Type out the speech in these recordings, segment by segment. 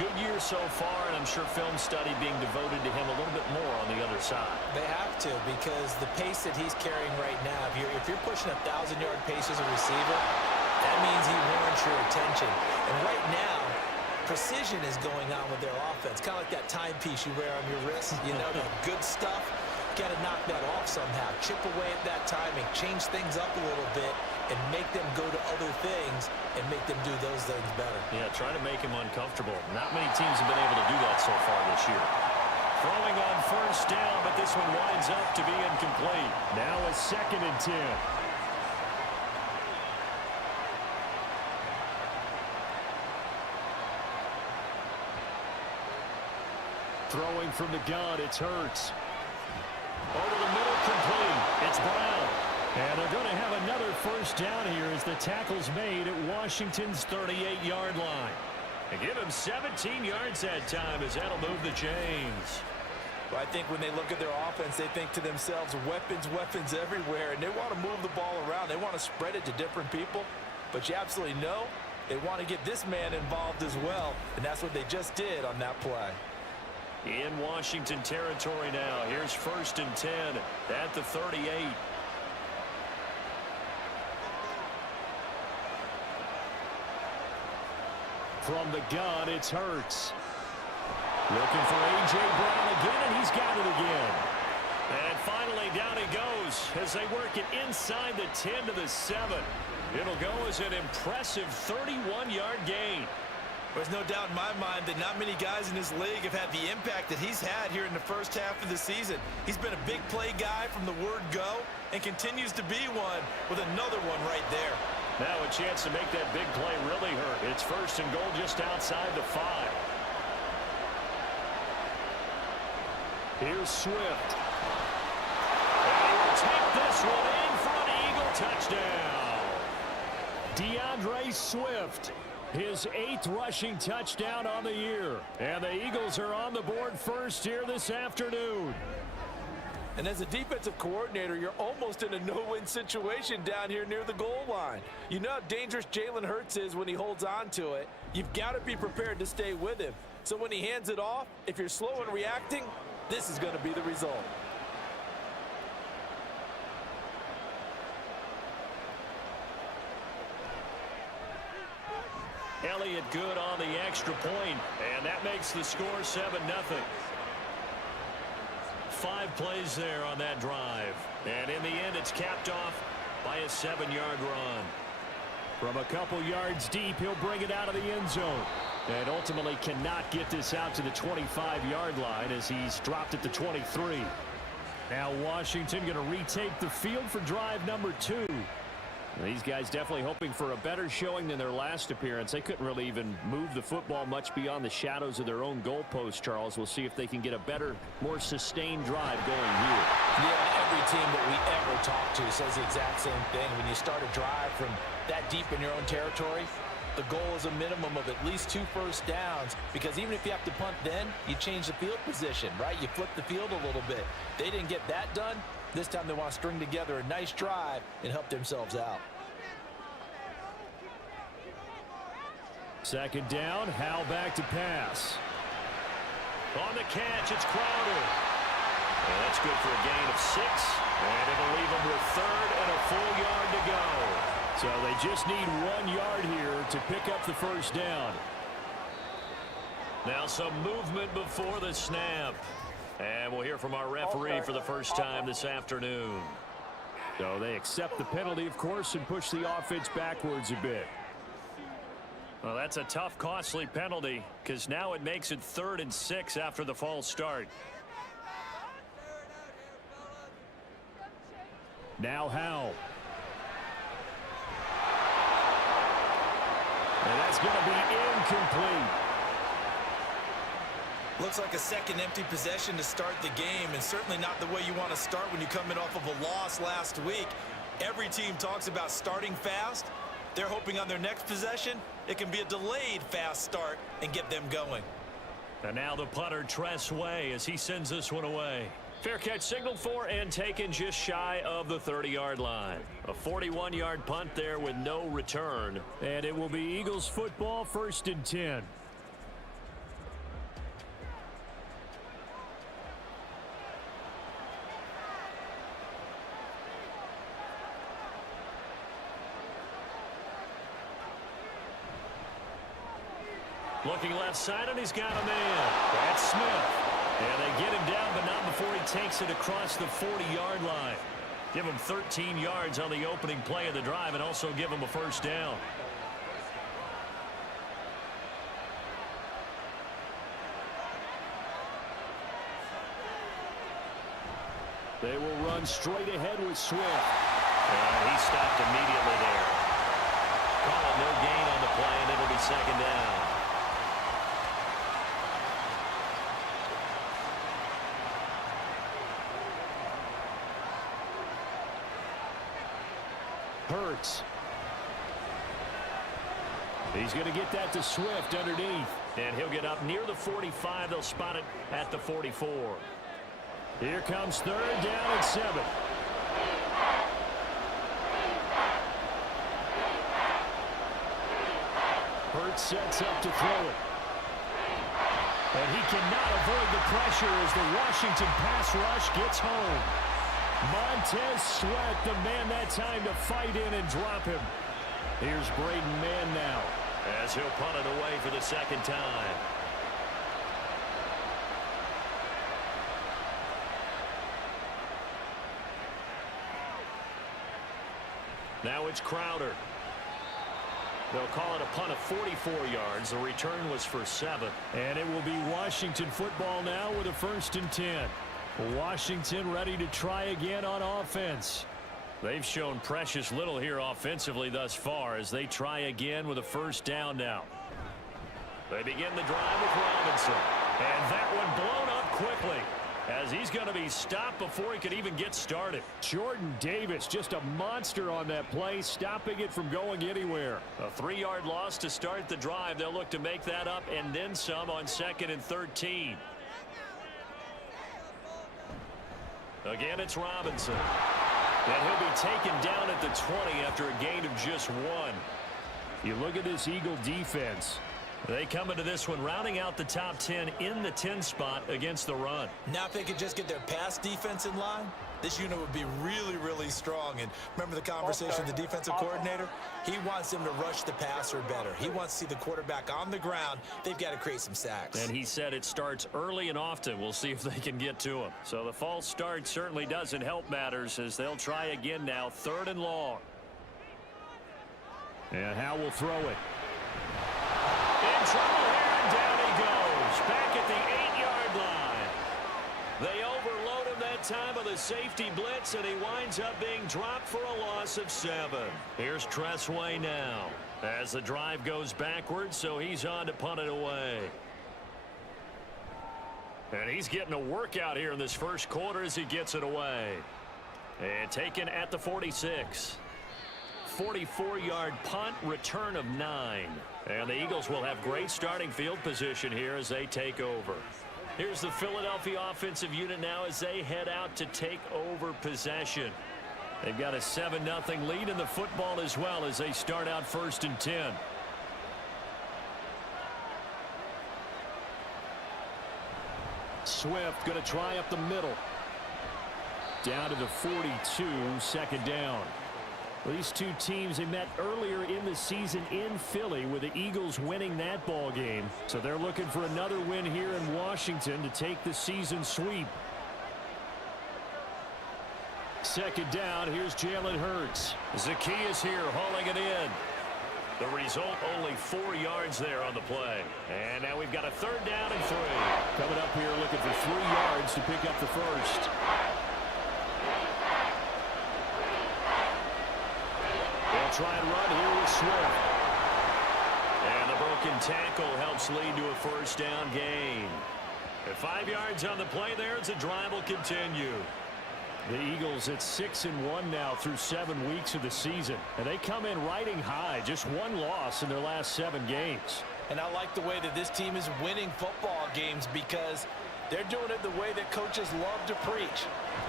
Good year so far, and I'm sure film study being devoted to him a little bit more on the other side. They have to, because the pace that he's carrying right now, if you're pushing a 1,000-yard pace as a receiver, that means he warrants your attention. And right now, precision is going on with their offense, kind of like that timepiece you wear on your wrist. You know, the good stuff. Got to knock that off somehow. Chip away at that timing, change things up a little bit, and make them go to other things and make them do those things better. Yeah, try to make him uncomfortable. Not many teams have been able to do that so far this year. Throwing on first down, but this one winds up to be incomplete. Now a 2nd and 10. Throwing from the gun, it's Hurts. Over the middle, complete. It's Brown. And they're going to have another first down here as the tackle's made at Washington's 38-yard line. And give him 17 yards that time as that'll move the chains. Well, I think when they look at their offense, they think to themselves, weapons, weapons everywhere, and they want to move the ball around. They want to spread it to different people. But you absolutely know they want to get this man involved as well, and that's what they just did on that play. In Washington territory now. Here's 1st and 10 at the 38. From the gun, it's Hurts. Looking for A.J. Brown again, and he's got it again. And finally, down he goes as they work it inside the 10 to the 7. It'll go as an impressive 31-yard gain. There's no doubt in my mind that not many guys in this league have had the impact that he's had here in the first half of the season. He's been a big play guy from the word go and continues to be one with another one right there. Now a chance to make that big play really hurt. It's 1st and goal just outside the 5. Here's Swift. And he will take this one in for an Eagle touchdown. DeAndre Swift. His 8th rushing touchdown on the year. And the Eagles are on the board first here this afternoon. And as a defensive coordinator, you're almost in a no-win situation down here near the goal line. You know how dangerous Jalen Hurts is when he holds on to it. You've got to be prepared to stay with him. So when he hands it off, if you're slow in reacting, this is going to be the result. Elliott good on the extra point, and that makes the score 7-0. 5 plays there on that drive, and in the end it's capped off by a 7-yard run. From a couple yards deep, he'll bring it out of the end zone, and ultimately cannot get this out to the 25-yard line as he's dropped at the 23. Now Washington going to retake the field for drive number 2. These guys definitely hoping for a better showing than their last appearance. They couldn't really even move the football much beyond the shadows of their own goalpost, Charles. We'll see if they can get a better, more sustained drive going here. Yeah, every team that we ever talk to says the exact same thing. When you start a drive from that deep in your own territory, the goal is a minimum of at least 2 first downs, because even if you have to punt then, you change the field position, right? You flip the field a little bit. They didn't get that done. This time they want to string together a nice drive and help themselves out. 2nd down, Howell back to pass. On the catch, it's Crowder. And that's good for a gain of 6. And it'll leave them with 3rd and a full yard to go. So they just need 1 yard here to pick up the first down. Now some movement before the snap. And we'll hear from our referee for the first time this afternoon. So they accept the penalty, of course, and push the offense backwards a bit. Well, that's a tough, costly penalty, because now it makes it 3rd and 6 after the false start. Now Howell. And that's going to be incomplete. Looks like a second empty possession to start the game, and certainly not the way you want to start when you come in off of a loss last week. Every team talks about starting fast. They're hoping on their next possession it can be a delayed fast start and get them going. And now the punter Tress Way as he sends this one away. Fair catch signaled for and taken just shy of the 30-yard line. A 41-yard punt there with no return. And it will be Eagles football, 1st and 10. Looking left side, and he's got a man. That's Smith. And they get him down, but not before he takes it across the 40-yard line. Give him 13 yards on the opening play of the drive and also give him a first down. They will run straight ahead with Swift. And he stopped immediately there. Calling no gain on the play, and it'll be second down. Hurts. He's going to get that to Swift underneath. And he'll get up near the 45. They'll spot it at the 44. Here comes third down and 7. Hurts sets up to throw it. And he cannot avoid the pressure as the Washington pass rush gets home. Montez Sweat, the man that time to fight in and drop him. Here's Braden Mann now as he'll punt it away for the second time. Now it's Crowder. They'll call it a punt of 44 yards. The return was for 7. And it will be Washington football now with a 1st and 10. Washington ready to try again on offense. They've shown precious little here offensively thus far as they try again with a first down now. They begin the drive with Robinson. And that one blown up quickly as he's going to be stopped before he could even get started. Jordan Davis, just a monster on that play, stopping it from going anywhere. A 3-yard loss to start the drive. They'll look to make that up and then some on 2nd and 13. Again, it's Robinson. And he'll be taken down at the 20 after a gain of just 1. You look at this Eagle defense. They come into this one rounding out the top 10 in the 10 spot against the run. Now if they could just get their pass defense in line, this unit would be really, really strong. And remember the conversation with the defensive coordinator? He wants them to rush the passer better. He wants to see the quarterback on the ground. They've got to create some sacks. And he said it starts early and often. We'll see if they can get to him. So the false start certainly doesn't help matters as they'll try again now, 3rd and long. And Howe will throw it. In trouble here, and down he goes. Back at the 8-yard line. They overload him that time with a safety blitz, and he winds up being dropped for a loss of 7. Here's Tressway now as the drive goes backwards, so he's on to punt it away. And he's getting a workout here in this first quarter as he gets it away. And taken at the 46. 44-yard punt, return of 9. And the Eagles will have great starting field position here as they take over. Here's the Philadelphia offensive unit now as they head out to take over possession. They've got a 7-0 lead in the football as well as they start out 1st and 10. Swift going to try up the middle. Down to the 42, 2nd down. These two teams, they met earlier in the season in Philly with the Eagles winning that ball game. So they're looking for another win here in Washington to take the season sweep. 2nd down, here's Jalen Hurts. Zacchaeus here hauling it in. The result, only 4 yards there on the play. And now we've got a 3rd down and 3. Coming up here looking for 3 yards to pick up the first. They'll try and run here with Swift. And the broken tackle helps lead to a 1st down gain. At 5 yards on the play there as the drive will continue. The Eagles at 6-1 now through 7 weeks of the season. And they come in riding high. Just 1 loss in their last 7 games. And I like the way that this team is winning football games because they're doing it the way that coaches love to preach.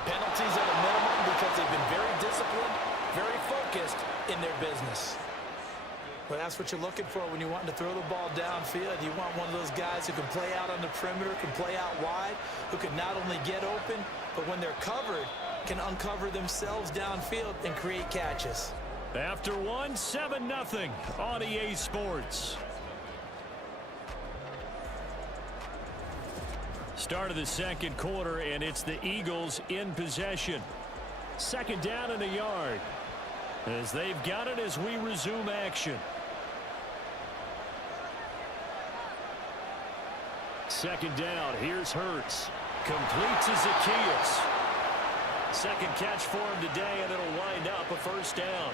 Penalties at a minimum because they've been very disciplined, very focused in their business. But that's what you're looking for when you want to throw the ball downfield. You want one of those guys who can play out on the perimeter, can play out wide, who can not only get open, but when they're covered, can uncover themselves downfield and create catches. After one, 7-0 on EA Sports. Start of the second quarter, and it's the Eagles in possession. Second down and a yard. As they've got it as we resume action. Second down, here's Hurts. Complete to Zacchaeus. Second catch for him today, and it'll wind up a first down.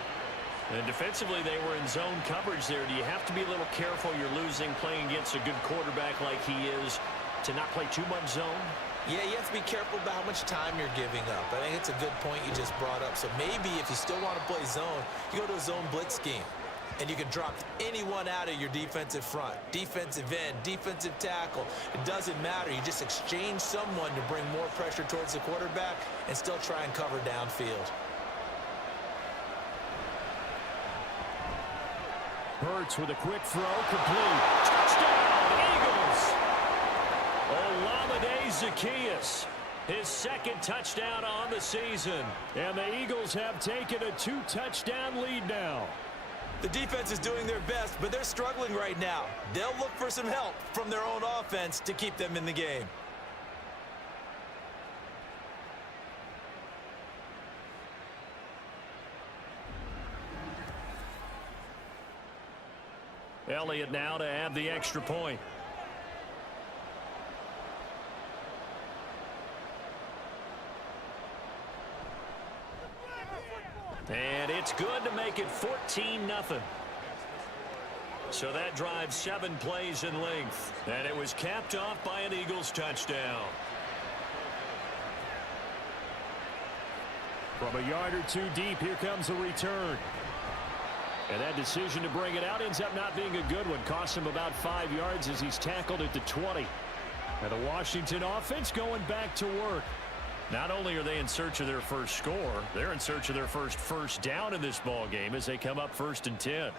And defensively, they were in zone coverage there. Do you have to be a little careful? You're losing playing against a good quarterback like he is to not play too much zone? Yeah, you have to be careful about how much time you're giving up. I think it's a good point you just brought up. So maybe if you still want to play zone, you go to a zone blitz scheme. And you can drop anyone out of your defensive front. Defensive end, defensive tackle. It doesn't matter. You just exchange someone to bring more pressure towards the quarterback and still try and cover downfield. Hurts with a quick throw, complete. Touchdown, Eagles! Olamide Zacchaeus, his second touchdown on the season. And the Eagles have taken a 2-touchdown lead now. The defense is doing their best, but they're struggling right now. They'll look for some help from their own offense to keep them in the game. Elliott now to add the extra point. And it's good to make it 14-0. So that drives 7 plays in length. And it was capped off by an Eagles touchdown. From a yard or two deep, here comes a return. And that decision to bring it out ends up not being a good one. Costs him about 5 yards as he's tackled at the 20. And the Washington offense going back to work. Not only are they in search of their first score, they're in search of their first down in this ball game as they come up 1st and 10.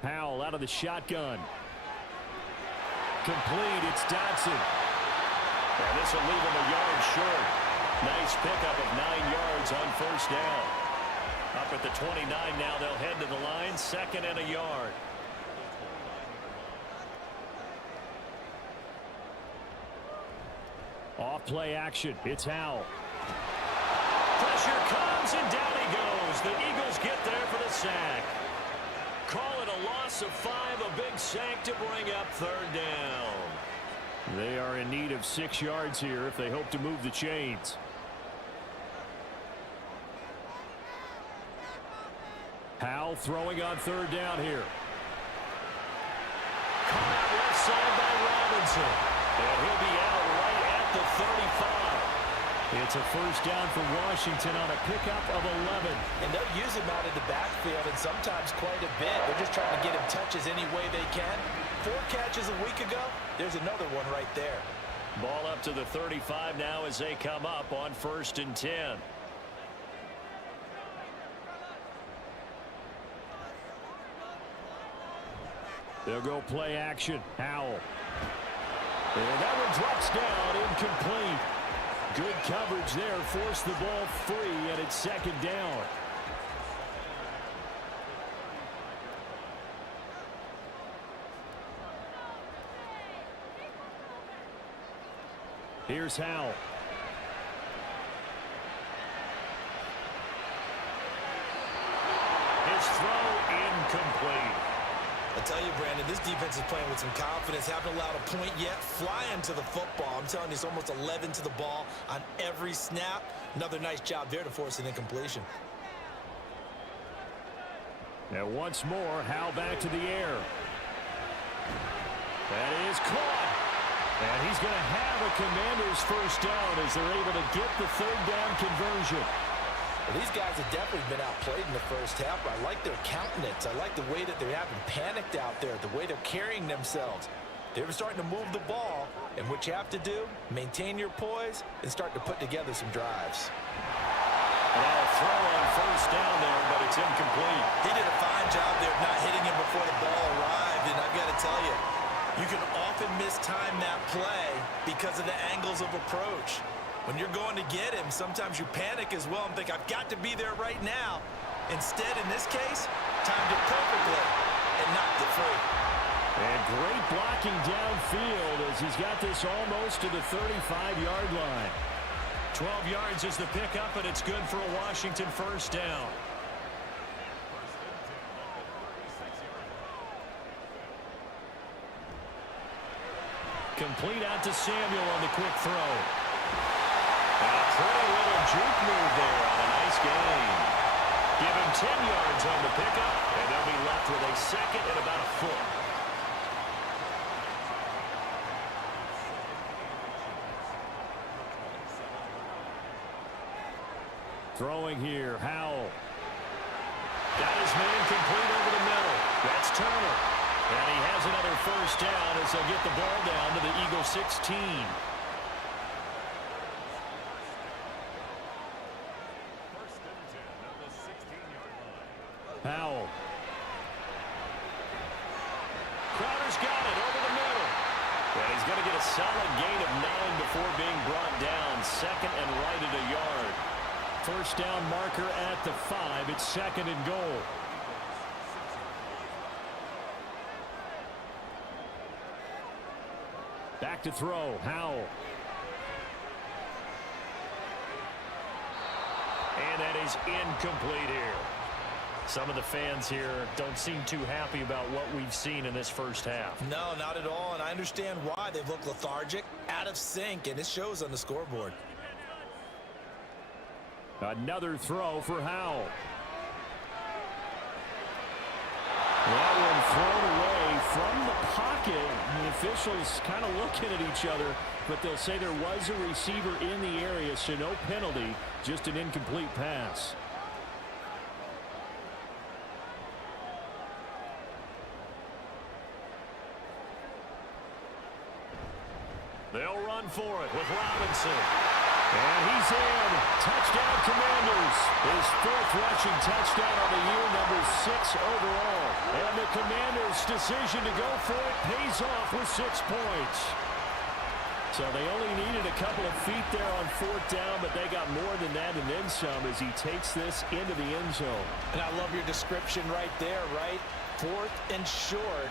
Powell out of the shotgun. Complete, it's Dodson. And this will leave him a yard short. Nice pickup of 9 yards on first down. Up at the 29 now, they'll head to the line, 2nd and a yard. Off play action. It's Howell. Pressure comes and down he goes. The Eagles get there for the sack. Call it a loss of 5, a big sack to bring up 3rd down. They are in need of 6 yards here if they hope to move the chains. Howell throwing on 3rd down here. Caught out left side by Robinson. And he'll be out right at the 35. It's a first down for Washington on a pickup of 11. And they'll use him out of the backfield and sometimes quite a bit. They're just trying to get him touches any way they can. 4 catches a week ago. There's another one right there. Ball up to the 35 now as they come up on 1st and 10. They'll go play action. Howell. And that one drops down, incomplete. Good coverage there, forced the ball free, and it's 2nd down. Here's Howell. His throw incomplete. I tell you, Brandon, this defense is playing with some confidence. Haven't allowed a point yet. Flying to the football. I'm telling you, it's almost 11 to the ball on every snap. Another nice job there to force an incompletion. Now once more, Howell back to the air. That is caught. And he's going to have a Commanders first down as they're able to get the 3rd down conversion. Well, these guys have definitely been outplayed in the first half, but I like their countenance. I like the way that they haven't panicked out there, the way they're carrying themselves. They're starting to move the ball, and what you have to do, maintain your poise and start to put together some drives. Well, throw on first down there, but it's incomplete. He did a fine job there of not hitting him before the ball arrived, and I've got to tell you, you can often mistime that play because of the angles of approach. When you're going to get him, sometimes you panic as well and think, I've got to be there right now. Instead, in this case, timed it perfectly and knocked it free. And great blocking downfield as he's got this almost to the 35-yard line. 12 yards is the pickup, and it's good for a Washington first down. Complete out to Samuel on the quick throw. And a pretty little juke move there on a nice gain. Give him 10 yards on the pickup, and they'll be left with a second and about a foot. Throwing here, Howell. Got his man complete over the middle. That's Turner. And he has another first down as they'll get the ball down to the Eagle 16. Howell. Crowder's got it over the middle. And he's going to get a solid gain of 9 before being brought down. Second and right at a yard. First down marker at the 5. It's second and goal. Back to throw. Howell. And that is incomplete here. Some of the fans here don't seem too happy about what we've seen in this first half. No, not at all, and I understand why. They've looked lethargic, out of sync, and it shows on the scoreboard. Another throw for Howell. That one thrown away from the pocket. The officials kind of looking at each other, but they'll say there was a receiver in the area, so no penalty, just an incomplete pass. They'll run for it with Robinson. And he's in. Touchdown, Commanders. His 4th rushing touchdown on the year, number 6 overall. And the Commanders' decision to go for it pays off with 6 points. So they only needed a couple of feet there on 4th down, but they got more than that and then some as he takes this into the end zone. And I love your description right there, right? 4th and short.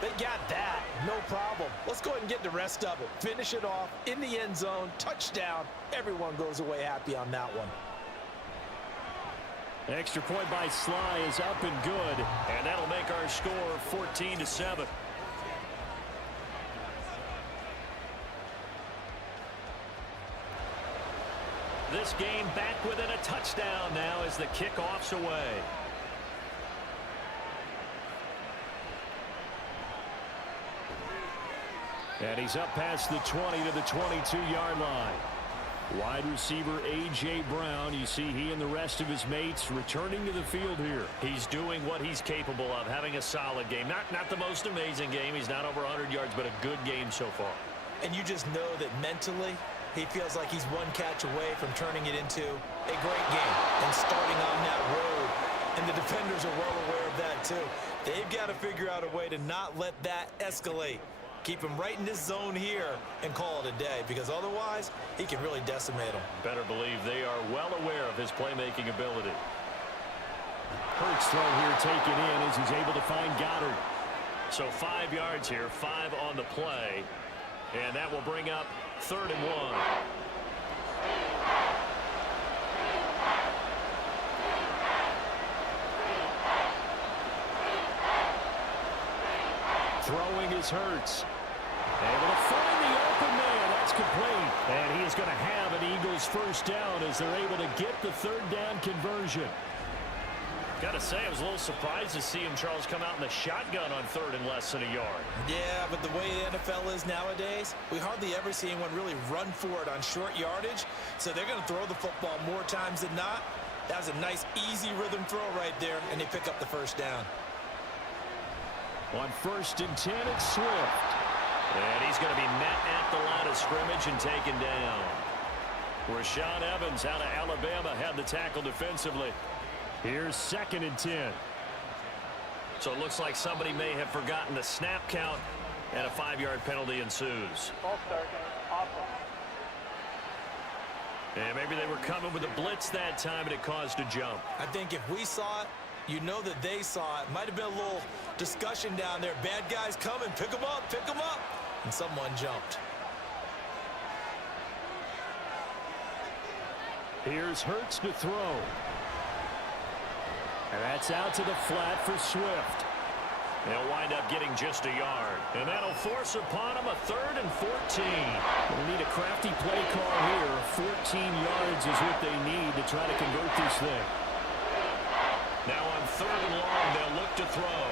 They got that. No problem. Let's go ahead and get the rest of it. Finish it off in the end zone. Touchdown. Everyone goes away happy on that one. Extra point by Sly is up and good. And that'll make our score 14-7. This game back within a touchdown now as the kickoff's away. And he's up past the 20 to the 22-yard line. Wide receiver A.J. Brown. You see he and the rest of his mates returning to the field here. He's doing what he's capable of, having a solid game. Not the most amazing game. He's not over 100 yards, but a good game so far. And you just know that mentally he feels like he's one catch away from turning it into a great game and starting on that road. And the defenders are well aware of that too. They've got to figure out a way to not let that escalate. Keep him right in this zone here and call it a day, because otherwise he can really decimate them. Better believe they are well aware of his playmaking ability. Hurts throw here taken in as he's able to find Goddard. So 5 yards here, 5 on the play. And that will bring up 3rd and 1. Throwing is Hurts. Able to find the open man. That's complete. And he is going to have an Eagles first down as they're able to get the 3rd down conversion. Got to say, I was a little surprised to see him, Charles, come out in the shotgun on 3rd and less than a yard. Yeah, but the way the NFL is nowadays, we hardly ever see anyone really run for it on short yardage. So they're going to throw the football more times than not. That was a nice, easy rhythm throw right there, and they pick up the first down. On 1st and 10, it's Swift. And he's going to be met at the line of scrimmage and taken down. Rashaan Evans out of Alabama had the tackle defensively. Here's 2nd and 10. So it looks like somebody may have forgotten the snap count, and a 5-yard penalty ensues. And maybe they were coming with a blitz that time, and it caused a jump. I think if we saw it, you know that they saw it. Might have been a little discussion down there. Bad guys coming. Pick them up. Pick them up. And someone jumped. Here's Hurts to throw. And that's out to the flat for Swift. They'll wind up getting just a yard. And that'll force upon them a 3rd and 14. They'll need a crafty play call here. 14 yards is what they need to try to convert this thing. Now on 3rd and long, they'll look to throw.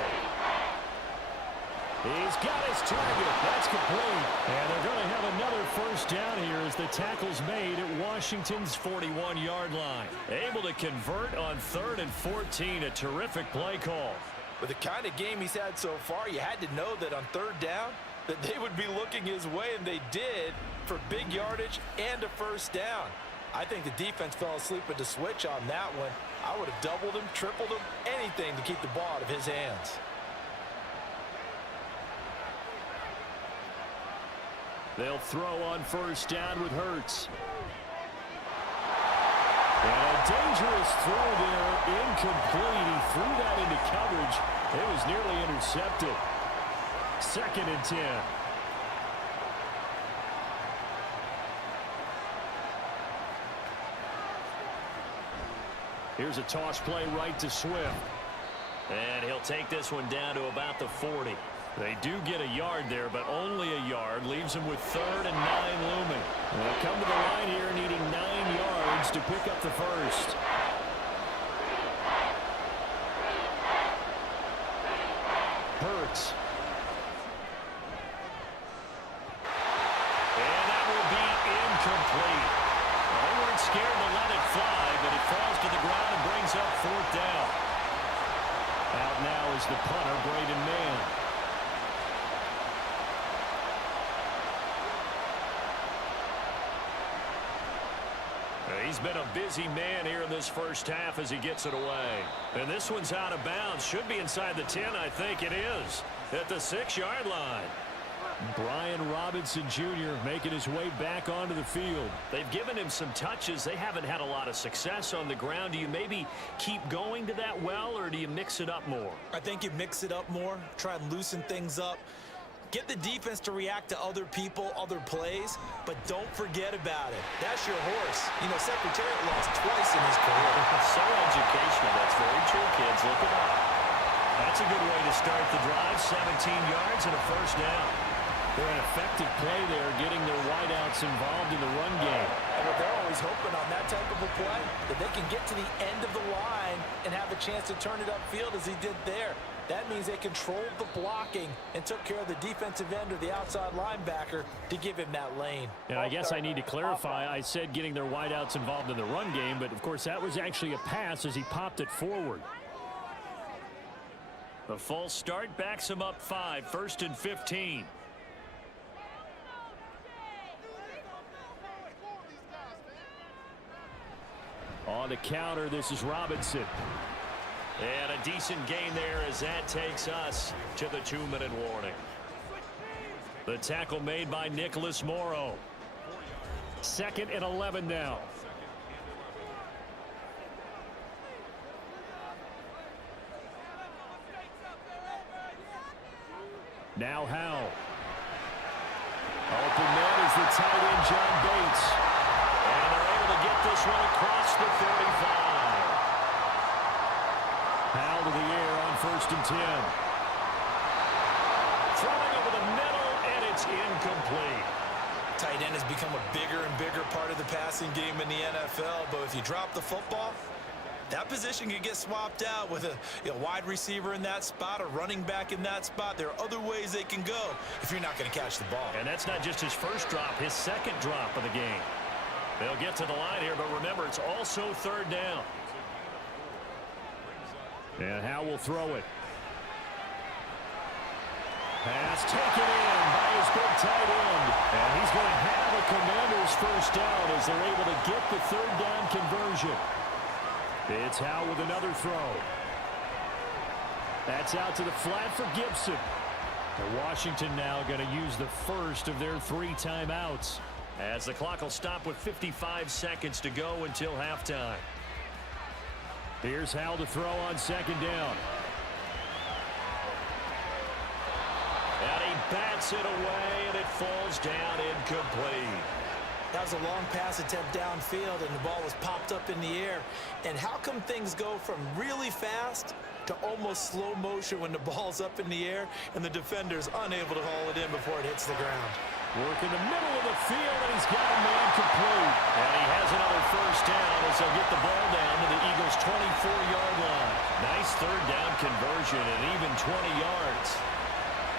He's got his target. That's complete. And they're going to have another first down here as the tackle's made at Washington's 41-yard line. Able to convert on 3rd and 14. A terrific play call. With the kind of game he's had so far, you had to know that on 3rd down that they would be looking his way, and they did, for big yardage and a first down. I think the defense fell asleep at the switch on that one. I would have doubled him, tripled him, anything to keep the ball out of his hands. They'll throw on first down with Hurts. And a dangerous throw there, incomplete. He threw that into coverage. It was nearly intercepted. 2nd and 10. Here's a toss play right to Swift. And he'll take this one down to about the 40. They do get a yard there, but only a yard. Leaves them with 3rd and 9 looming. They'll come to the line here needing 9 yards to pick up the first. Hurts. And that will be incomplete. Well, they weren't scared to let it fly, but it falls to the ground and brings up 4th down. Out now is the punter, Braden Mann. He's been a busy man here in this first half as he gets it away. And this one's out of bounds. Should be inside the 10, I think it is. At the 6-yard line. Brian Robinson Jr. making his way back onto the field. They've given him some touches. They haven't had a lot of success on the ground. Do you maybe keep going to that well, or do you mix it up more? I think you mix it up more. Try and loosen things up. Get the defense to react to other people, other plays, but don't forget about it. That's your horse. You know, Secretariat lost twice in his career. So educational. That's very true, kids. Look it up. That's a good way to start the drive. 17 yards and a first down. They're an effective play there, getting their wideouts involved in the run game. And they're always hoping on that type of a play that they can get to the end of the line and have a chance to turn it upfield as he did there. That means they controlled the blocking and took care of the defensive end or the outside linebacker to give him that lane. And I guess I need to clarify. I said getting their wideouts involved in the run game, but of course that was actually a pass as he popped it forward. The false start backs him up 5, 1st and 15. On the counter, this is Robinson. And a decent gain there as that takes us to the 2-minute warning. The tackle made by Nicholas Morrow. 2nd and 11 now. Now Howell. Open man is the tight end, John Bates. And they're able to get this one across the 35. Howell to the air on 1st and 10. Throwing over the middle, and it's incomplete. Tight end has become a bigger and bigger part of the passing game in the NFL, but if you drop the football, that position can get swapped out with a wide receiver in that spot, a running back in that spot. There are other ways they can go if you're not going to catch the ball. And that's not just his first drop, his second drop of the game. They'll get to the line here, but remember, it's also 3rd down. And Howell will throw it. Pass taken in by his big tight end. And he's going to have a Commanders first down as they're able to get the 3rd down conversion. It's Howell with another throw. That's out to the flat for Gibson. And Washington now going to use the first of their 3 timeouts. as the clock will stop with 55 seconds to go until halftime. Here's Howell to throw on second down. And he bats it away, and it falls down incomplete. That was a long pass attempt downfield, and the ball was popped up in the air. And how come things go from really fast to almost slow motion when the ball's up in the air and the defender's unable to haul it in before it hits the ground? Work in the middle of the field, and he's got a man complete. And he has another first down as they'll get the ball down to the Eagles' 24-yard line. Nice third down conversion and even 20 yards.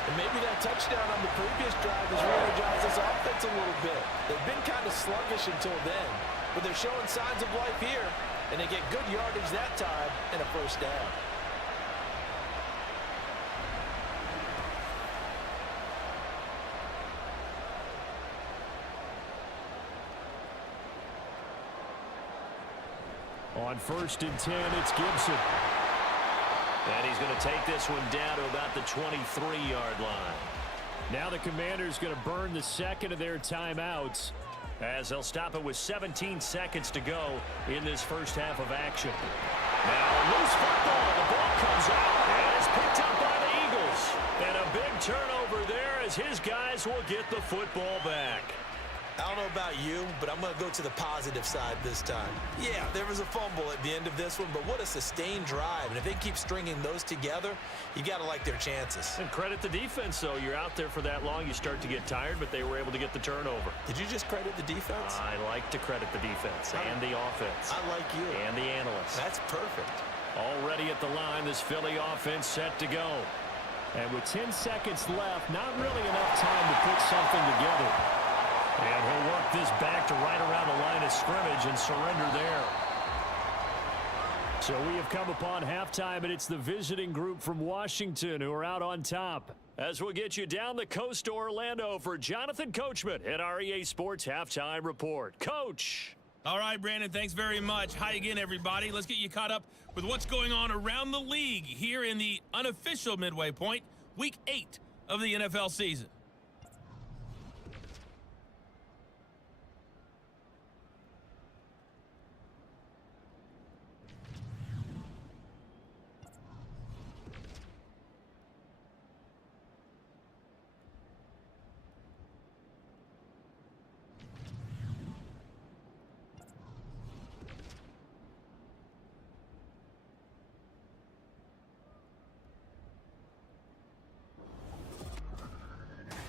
And maybe that touchdown on the previous drive has re-energized this offense a little bit. They've been kind of sluggish until then, but they're showing signs of life here, and they get good yardage that time and a first down. On 1st and 10, it's Gibson. And he's going to take this one down to about the 23-yard line. Now the Commanders going to burn the second of their timeouts as they'll stop it with 17 seconds to go in this first half of action. Now loose football. The ball comes out and it's picked up by the Eagles. And a big turnover there as his guys will get the football back. I don't know about you, but I'm going to go to the positive side this time. Yeah, there was a fumble at the end of this one, but what a sustained drive. And if they keep stringing those together, you got to like their chances. And credit the defense, though. You're out there for that long, you start to get tired, but they were able to get the turnover. Did you just credit the defense? I like to credit the defense and the offense. I like you. And the analysts. That's perfect. Already at the line, this Philly offense set to go. And with 10 seconds left, not really enough time to put something together. And he'll work this back to right around the line of scrimmage and surrender there. So we have come upon halftime, and it's the visiting group from Washington who are out on top. As we'll get you down the coast to Orlando for Jonathan Coachman at our EA Sports Halftime Report. Coach. All right, Brandon, thanks very much. Hi again, everybody. Let's get you caught up with what's going on around the league here in the unofficial midway point, Week 8 of the NFL season.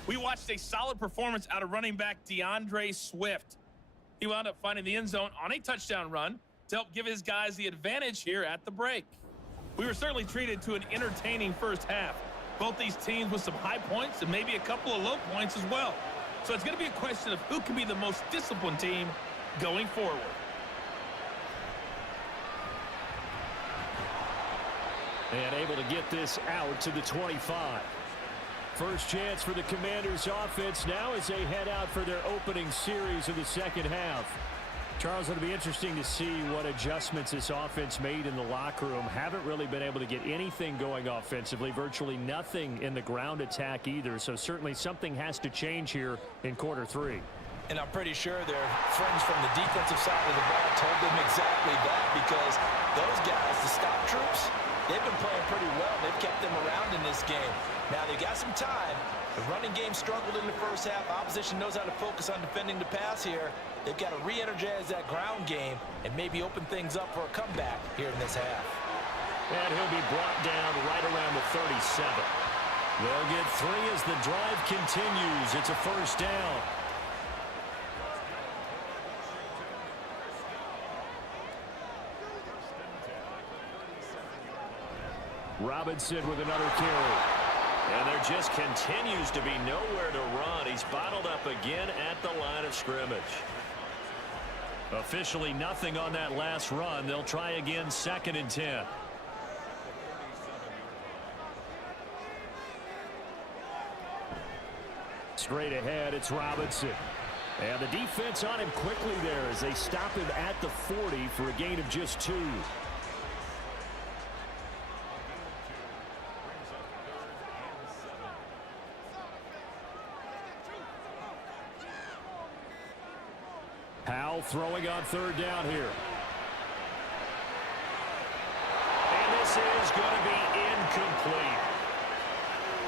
We watched a solid performance out of running back DeAndre Swift. He wound up finding the end zone on a touchdown run to help give his guys the advantage here at the break. We were certainly treated to an entertaining first half. Both these teams with some high points and maybe a couple of low points as well. So it's going to be a question of who can be the most disciplined team going forward. And able to get this out to the 25. First chance for the Commanders offense now as they head out for their opening series of the second half. Charles, it'll be interesting to see what adjustments this offense made in the locker room. Haven't really been able to get anything going offensively, virtually nothing in the ground attack either. So certainly something has to change here in quarter 3. And I'm pretty sure their friends from the defensive side of the ball told them exactly that, because those guys, the stop troops, they've been playing pretty well. They've kept them around in this game. Now they've got some time. The running game struggled in the first half. Opposition knows how to focus on defending the pass here. They've got to re-energize that ground game and maybe open things up for a comeback here in this half. And he'll be brought down right around the 37. They'll get 3 as the drive continues. It's a first down. Robinson with another carry. And there just continues to be nowhere to run. He's bottled up again at the line of scrimmage. Officially nothing on that last run. They'll try again, 2nd and 10. Straight ahead, it's Robinson. And the defense on him quickly there as they stop him at the 40 for a gain of just 2. throwing on third down here. And this is going to be incomplete.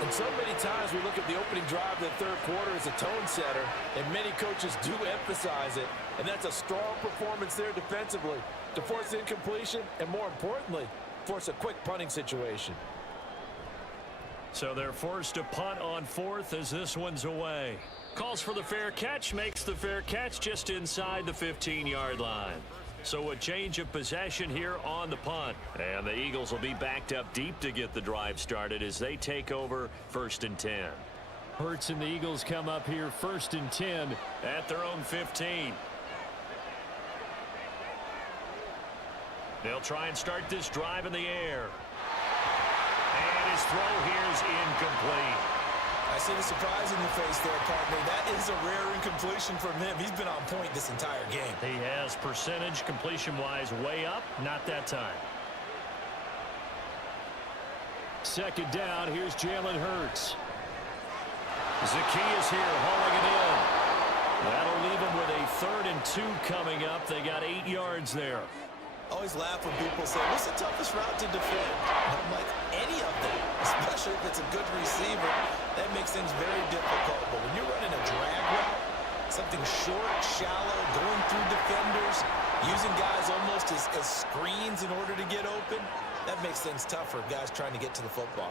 And so many times we look at the opening drive of the third quarter as a tone setter, and many coaches do emphasize it. And that's a strong performance there defensively to force incompletion and, more importantly, force a quick punting situation. So they're forced to punt on fourth as this one's away. Calls for the fair catch, makes the fair catch just inside the 15-yard line. So a change of possession here on the punt. And the Eagles will be backed up deep to get the drive started as they take over 1st and 10. Hurts and the Eagles come up here 1st and 10 at their own 15. They'll try and start this drive in the air. And his throw here is incomplete. I see the surprise in your face there, partner. That is a rare incompletion from him. He's been on point this entire game. He has percentage completion-wise way up. Not that time. 2nd down. Here's Jalen Hurts. Zacchaeus here hauling it in. That'll leave him with a 3rd and 2 coming up. They got 8 yards there. Always laugh when people say, what's the toughest route to defend? I'm like, any of them, especially if it's a good receiver. That makes things very difficult. But when you're running a drag route, something short, shallow, going through defenders, using guys almost as screens in order to get open, that makes things tougher, guys trying to get to the football.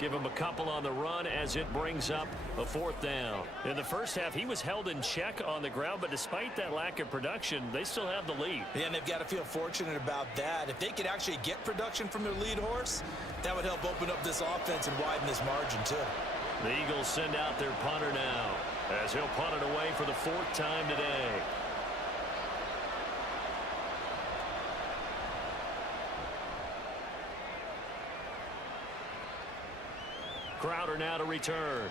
Give him a couple on the run as it brings up a 4th down. In the first half, he was held in check on the ground, but despite that lack of production, they still have the lead. Yeah, and they've got to feel fortunate about that. If they could actually get production from their lead horse, that would help open up this offense and widen this margin, too. The Eagles send out their punter now as he'll punt it away for the 4th time today. Crowder now to return.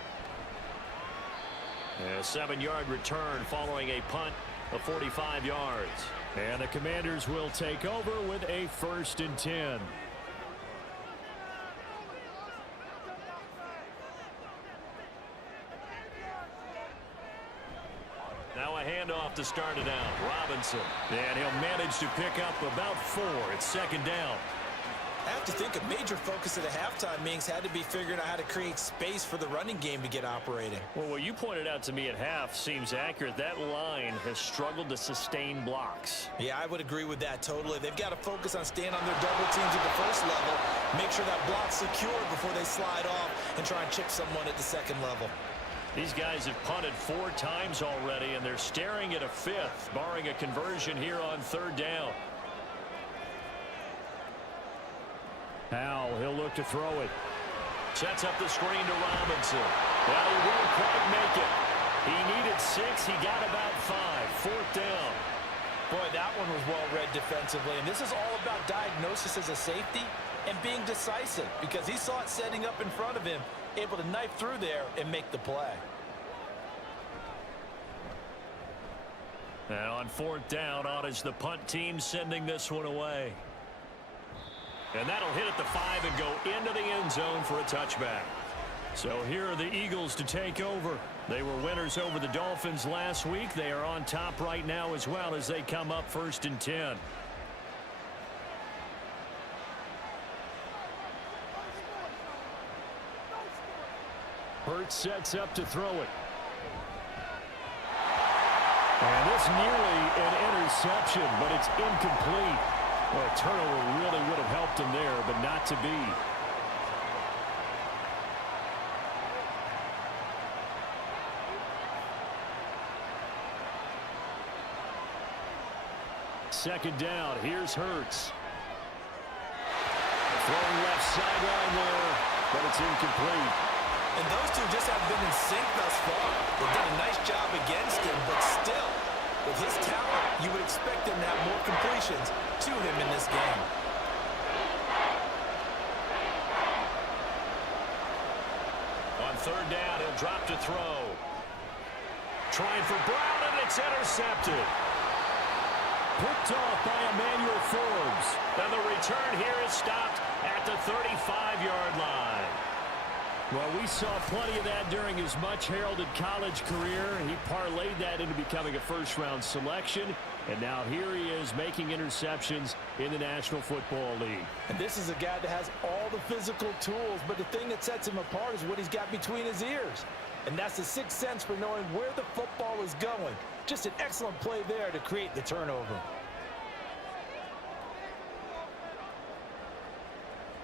A 7-yard return following a punt of 45 yards. And the Commanders will take over with a 1st and 10. Now a handoff to start it out. Robinson. And he'll manage to pick up about 4. It's 2nd down. I have to think a major focus at the halftime meetings had to be figuring out how to create space for the running game to get operating. Well, what you pointed out to me at half seems accurate. That line has struggled to sustain blocks. Yeah, I would agree with that totally. They've got to focus on staying on their double teams at the 1st level, make sure that block's secure before they slide off and try and chip someone at the 2nd level. These guys have punted 4 times already, and they're staring at a 5th, barring a conversion here on 3rd down. Now he'll look to throw it. Sets up the screen to Robinson. Well, he won't quite make it. He needed 6. He got about 5. 4th down. Boy, that one was well read defensively. And this is all about diagnosis as a safety and being decisive, because he saw it setting up in front of him, able to knife through there and make the play. And on 4th down, on is the punt team sending this one away. And that'll hit at the 5 and go into the end zone for a touchback. So here are the Eagles to take over. They were winners over the Dolphins last week. They are on top right now as well as they come up 1st and 10. Hurts sets up to throw it. And this nearly an interception, but it's incomplete. Well, a turnover really would have helped him there, but not to be. Second down. Here's Hurts. Throwing left sideline there, but it's incomplete. And those two just haven't been in sync thus far. They've done a nice job against him, but still, with his talent, you would expect him to have more completions to him in this game. On 3rd down, he'll drop to throw. Trying for Brown, and it's intercepted. Picked off by Emmanuel Forbes. And the return here is stopped at the 35-yard line. Well, we saw plenty of that during his much-heralded college career. He parlayed that into becoming a first-round selection. And now here he is making interceptions in the National Football League. And this is a guy that has all the physical tools, but the thing that sets him apart is what he's got between his ears. And that's the sixth sense for knowing where the football is going. Just an excellent play there to create the turnover.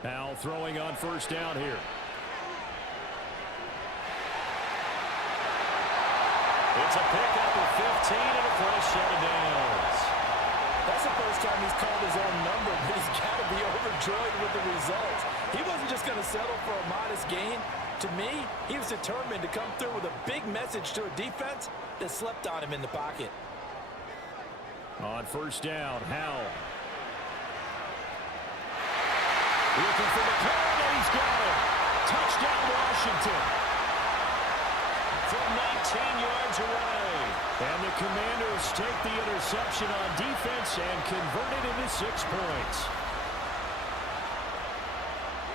Now throwing on first down here. It's a pickup of 15 and a fresh set of downs. That's the first time he's called his own number, but he's got to be overjoyed with the results. He wasn't just going to settle for a modest gain. To me, he was determined to come through with a big message to a defense that slept on him in the pocket. On first down, Howell. Looking for the play, and he's got it. Touchdown, Washington. From 19 yards away. And the Commanders take the interception on defense and convert it into 6 points.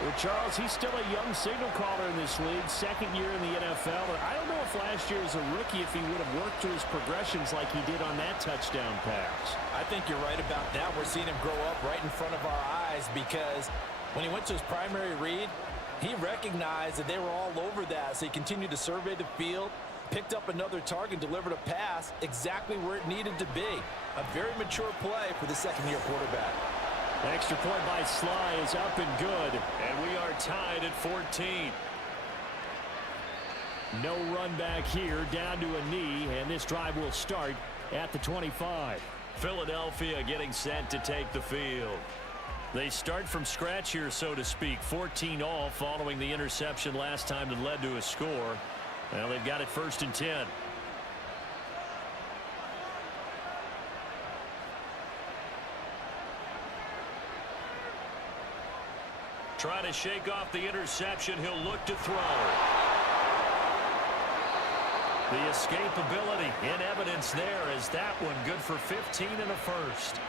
Well, Charles, he's still a young signal caller in this league, second year in the NFL. I don't know if last year as a rookie, if he would have worked through his progressions like he did on that touchdown pass. I think you're right about that. We're seeing him grow up right in front of our eyes because when he went to his primary read, he recognized that they were all over that, so he continued to survey the field, picked up another target, delivered a pass exactly where it needed to be. A very mature play for the second-year quarterback. Extra point by Sly is up and good, and we are tied at 14. No run back here, down to a knee, and this drive will start at the 25. Philadelphia getting set to take the field. They start from scratch here, so to speak. 14 all following the interception last time that led to a score. Well, they've got it 1st and 10. Trying to shake off the interception. He'll look to throw. The escapability in evidence there as that one good for 15 and a first.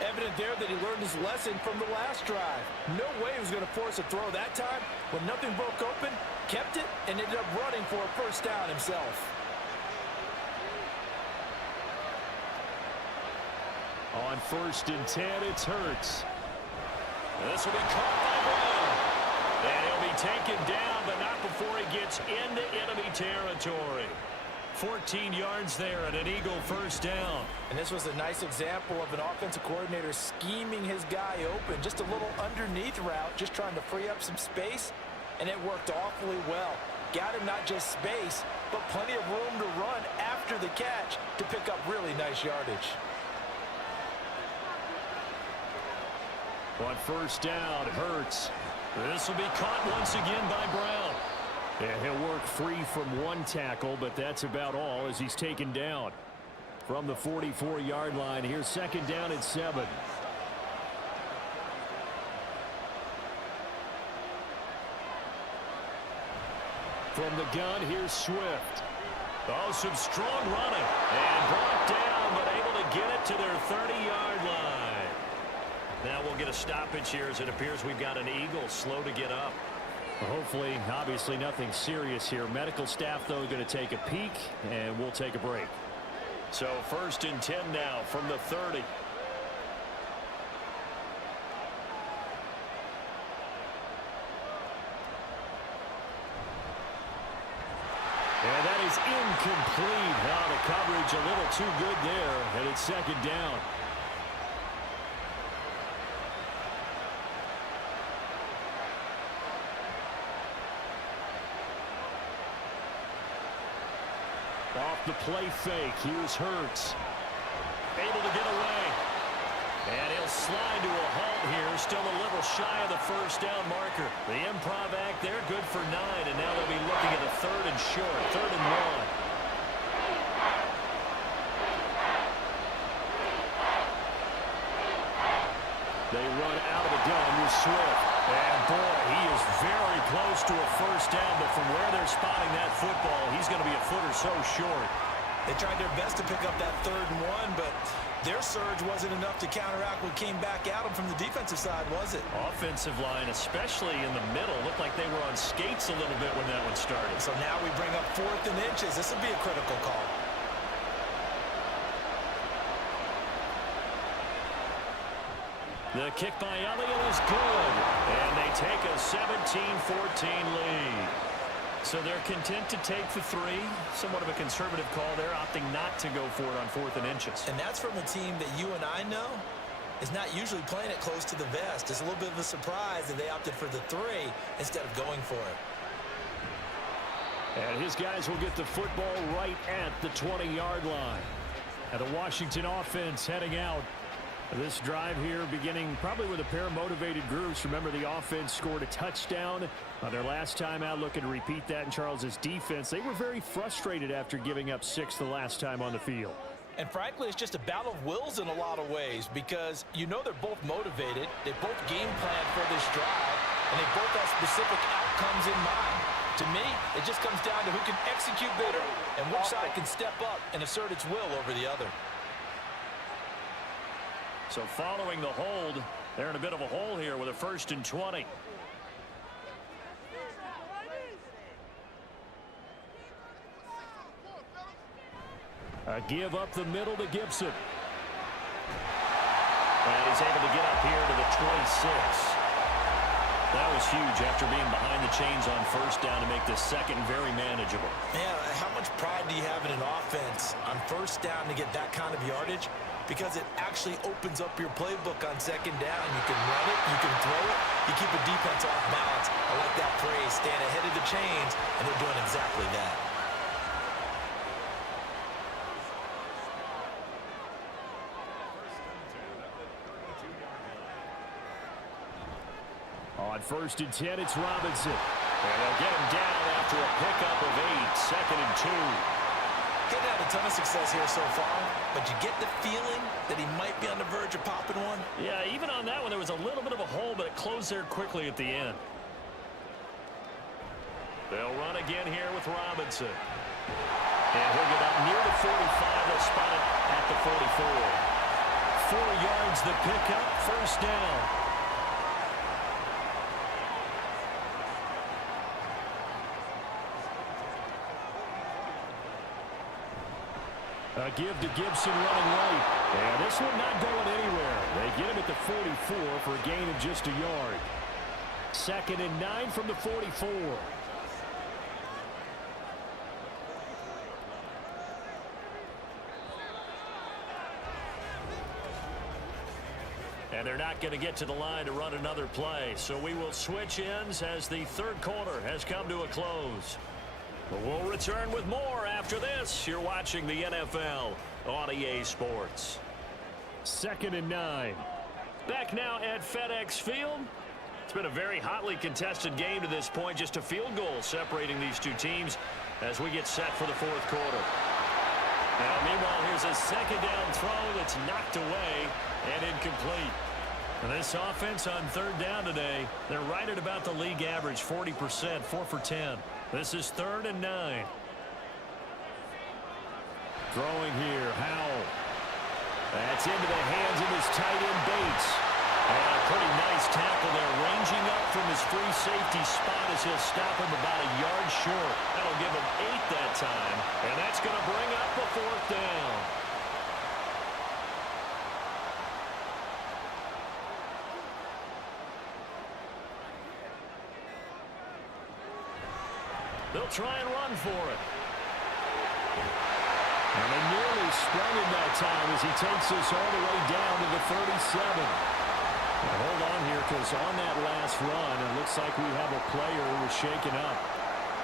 Evident there that he learned his lesson from the last drive. No way he was going to force a throw that time. When nothing broke open, kept it, and ended up running for a first down himself. On 1st and 10, it's Hurts. This will be caught by Brown. And he'll be taken down, but not before he gets into enemy territory. 14 yards there and an Eagle first down. And this was a nice example of an offensive coordinator scheming his guy open. Just a little underneath route, just trying to free up some space, and it worked awfully well. Got him not just space, but plenty of room to run after the catch to pick up really nice yardage. On first down, Hurts. This will be caught once again by Brown. And he'll work free from one tackle, but that's about all as he's taken down. From the 44-yard line, here's 2nd down at 7. From the gun, here's Swift. Oh, some strong running. And brought down, but able to get it to their 30-yard line. Now we'll get a stoppage here as it appears we've got an Eagle slow to get up. Hopefully, obviously nothing serious here. Medical staff, though, going to take a peek, and we'll take a break. So 1st and 10 now from the 30. And that is incomplete. Now the coverage a little too good there, and it's 2nd down. Off the play fake, here's Hurts. Able to get away. And he'll slide to a halt here, still a little shy of the first down marker. The improv act there, good for 9, and now they'll be looking at a 3rd and short, 3rd and 1. They run out of the gun with Swift. And boy, he is very close to a first down, but from where they're spotting that football, he's going to be a foot or so short. They tried their best to pick up that 3rd and 1, but their surge wasn't enough to counteract what came back at them from the defensive side, was it? Offensive line, especially in the middle, looked like they were on skates a little bit when that one started. So now we bring up 4th and inches. This would be a critical call. The kick by Elliott is good. And they take a 17-14 lead. So they're content to take the three. Somewhat of a conservative call there, opting not to go for it on 4th and inches. And that's from a team that you and I know is not usually playing it close to the vest. It's a little bit of a surprise that they opted for the 3 instead of going for it. And his guys will get the football right at the 20-yard line. And the Washington offense heading out. This drive here beginning probably with a pair of motivated groups. Remember, the offense scored a touchdown on their last time out, looking to repeat that in Charles's defense. They were very frustrated after giving up 6 the last time on the field. And frankly, it's just a battle of wills in a lot of ways because you know they're both motivated. They both game plan for this drive, and they both have specific outcomes in mind. To me, it just comes down to who can execute better and which side can step up and assert its will over the other. So following the hold, they're in a bit of a hole here with a 1st and 20. A give up the middle to Gibson. And he's able to get up here to the 26. That was huge after being behind the chains on 1st down to make this second very manageable. Yeah, how much pride do you have in an offense on 1st down to get that kind of yardage? Because it actually opens up your playbook on 2nd down. You can run it, you can throw it, you keep a defense off balance. I like that phrase, stand ahead of the chains, and they're doing exactly that. On 1st and 10, it's Robinson. And they'll get him down after a pickup of 8, 2nd and 2. Getting had a ton of success here so far, but you get the feeling that he might be on the verge of popping one. Yeah, even on that one, there was a little bit of a hole, but it closed there quickly at the end. They'll run again here with Robinson. And he'll get up near the 45. They'll spot it at the 44. 4 yards the pickup, 1st down. A give to Gibson running right. And this one not going anywhere. They get him at the 44 for a gain of just a yard. 2nd and 9 from the 44. And they're not going to get to the line to run another play. So we will switch ends as the 3rd quarter has come to a close. But we'll return with more after this. You're watching the NFL on EA Sports. 2nd and 9. Back now at FedEx Field. It's been a very hotly contested game to this point. Just a field goal separating these two teams as we get set for the 4th quarter. Now, meanwhile, here's a 2nd down throw that's knocked away and incomplete. And this offense on 3rd down today, they're right at about the league average, 40%, 4 for 10. This is 3rd and 9. Throwing here, Howell. That's into the hands of his tight end, Bates. And a pretty nice tackle there, ranging up from his free safety spot as he'll stop him about a yard short. That'll give him 8 that time, and that's going to bring up a 4th down. They'll try and run for it. And they nearly sprung him that time as he takes this all the way down to the 37. Now hold on here, because on that last run, it looks like we have a player who was shaken up.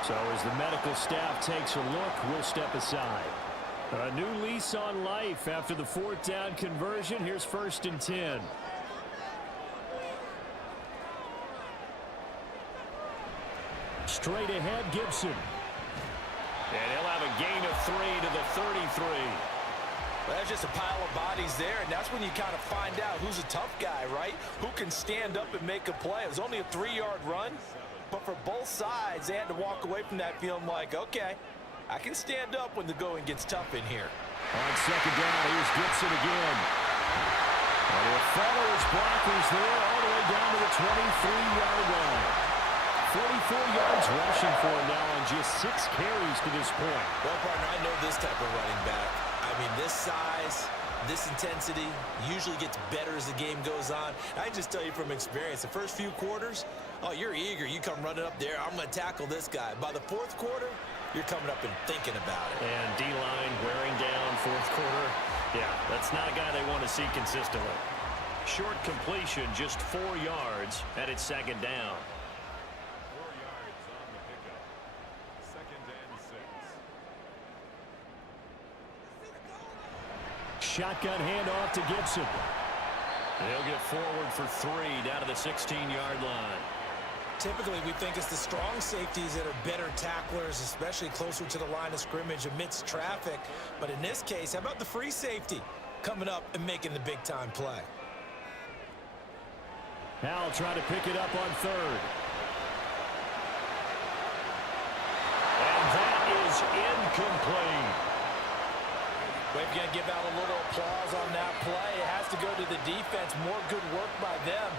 So as the medical staff takes a look, we'll step aside. A new lease on life after the 4th down conversion. Here's 1st and 10. Straight ahead, Gibson. And he'll have a gain of 3 to the 33. Well, there's just a pile of bodies there, and that's when you kind of find out who's a tough guy, right? Who can stand up and make a play. It was only a 3-yard run, but for both sides, they had to walk away from that feeling like, okay, I can stand up when the going gets tough in here. On 2nd down, here's Gibson again. And he'll follow his blockers there all the way down to the 23-yard line. 44 yards rushing for him now on just 6 carries to this point. Well, partner, I know this type of running back. I I mean, this size, this intensity usually gets better as the game goes on. I just tell you from experience, the first few quarters, oh, you're eager. You come running up there, I'm going to tackle this guy. By the fourth quarter, you're coming up and thinking about it. And D-line wearing down fourth quarter. Yeah, that's not a guy they want to see consistently. Short completion, just 4 yards, and it's second down. 4 yards on the pickup. Second and 6. Shotgun handoff to Gibson. They'll get forward for 3 down to the 16-yard line. Typically, we think it's the strong safeties that are better tacklers, especially closer to the line of scrimmage amidst traffic. But in this case, how about the free safety coming up and making the big-time play? Howell trying to pick it up on third. And that is incomplete. Well, if you're going to give out a little applause on that play, it has to go to the defense. More good work by them.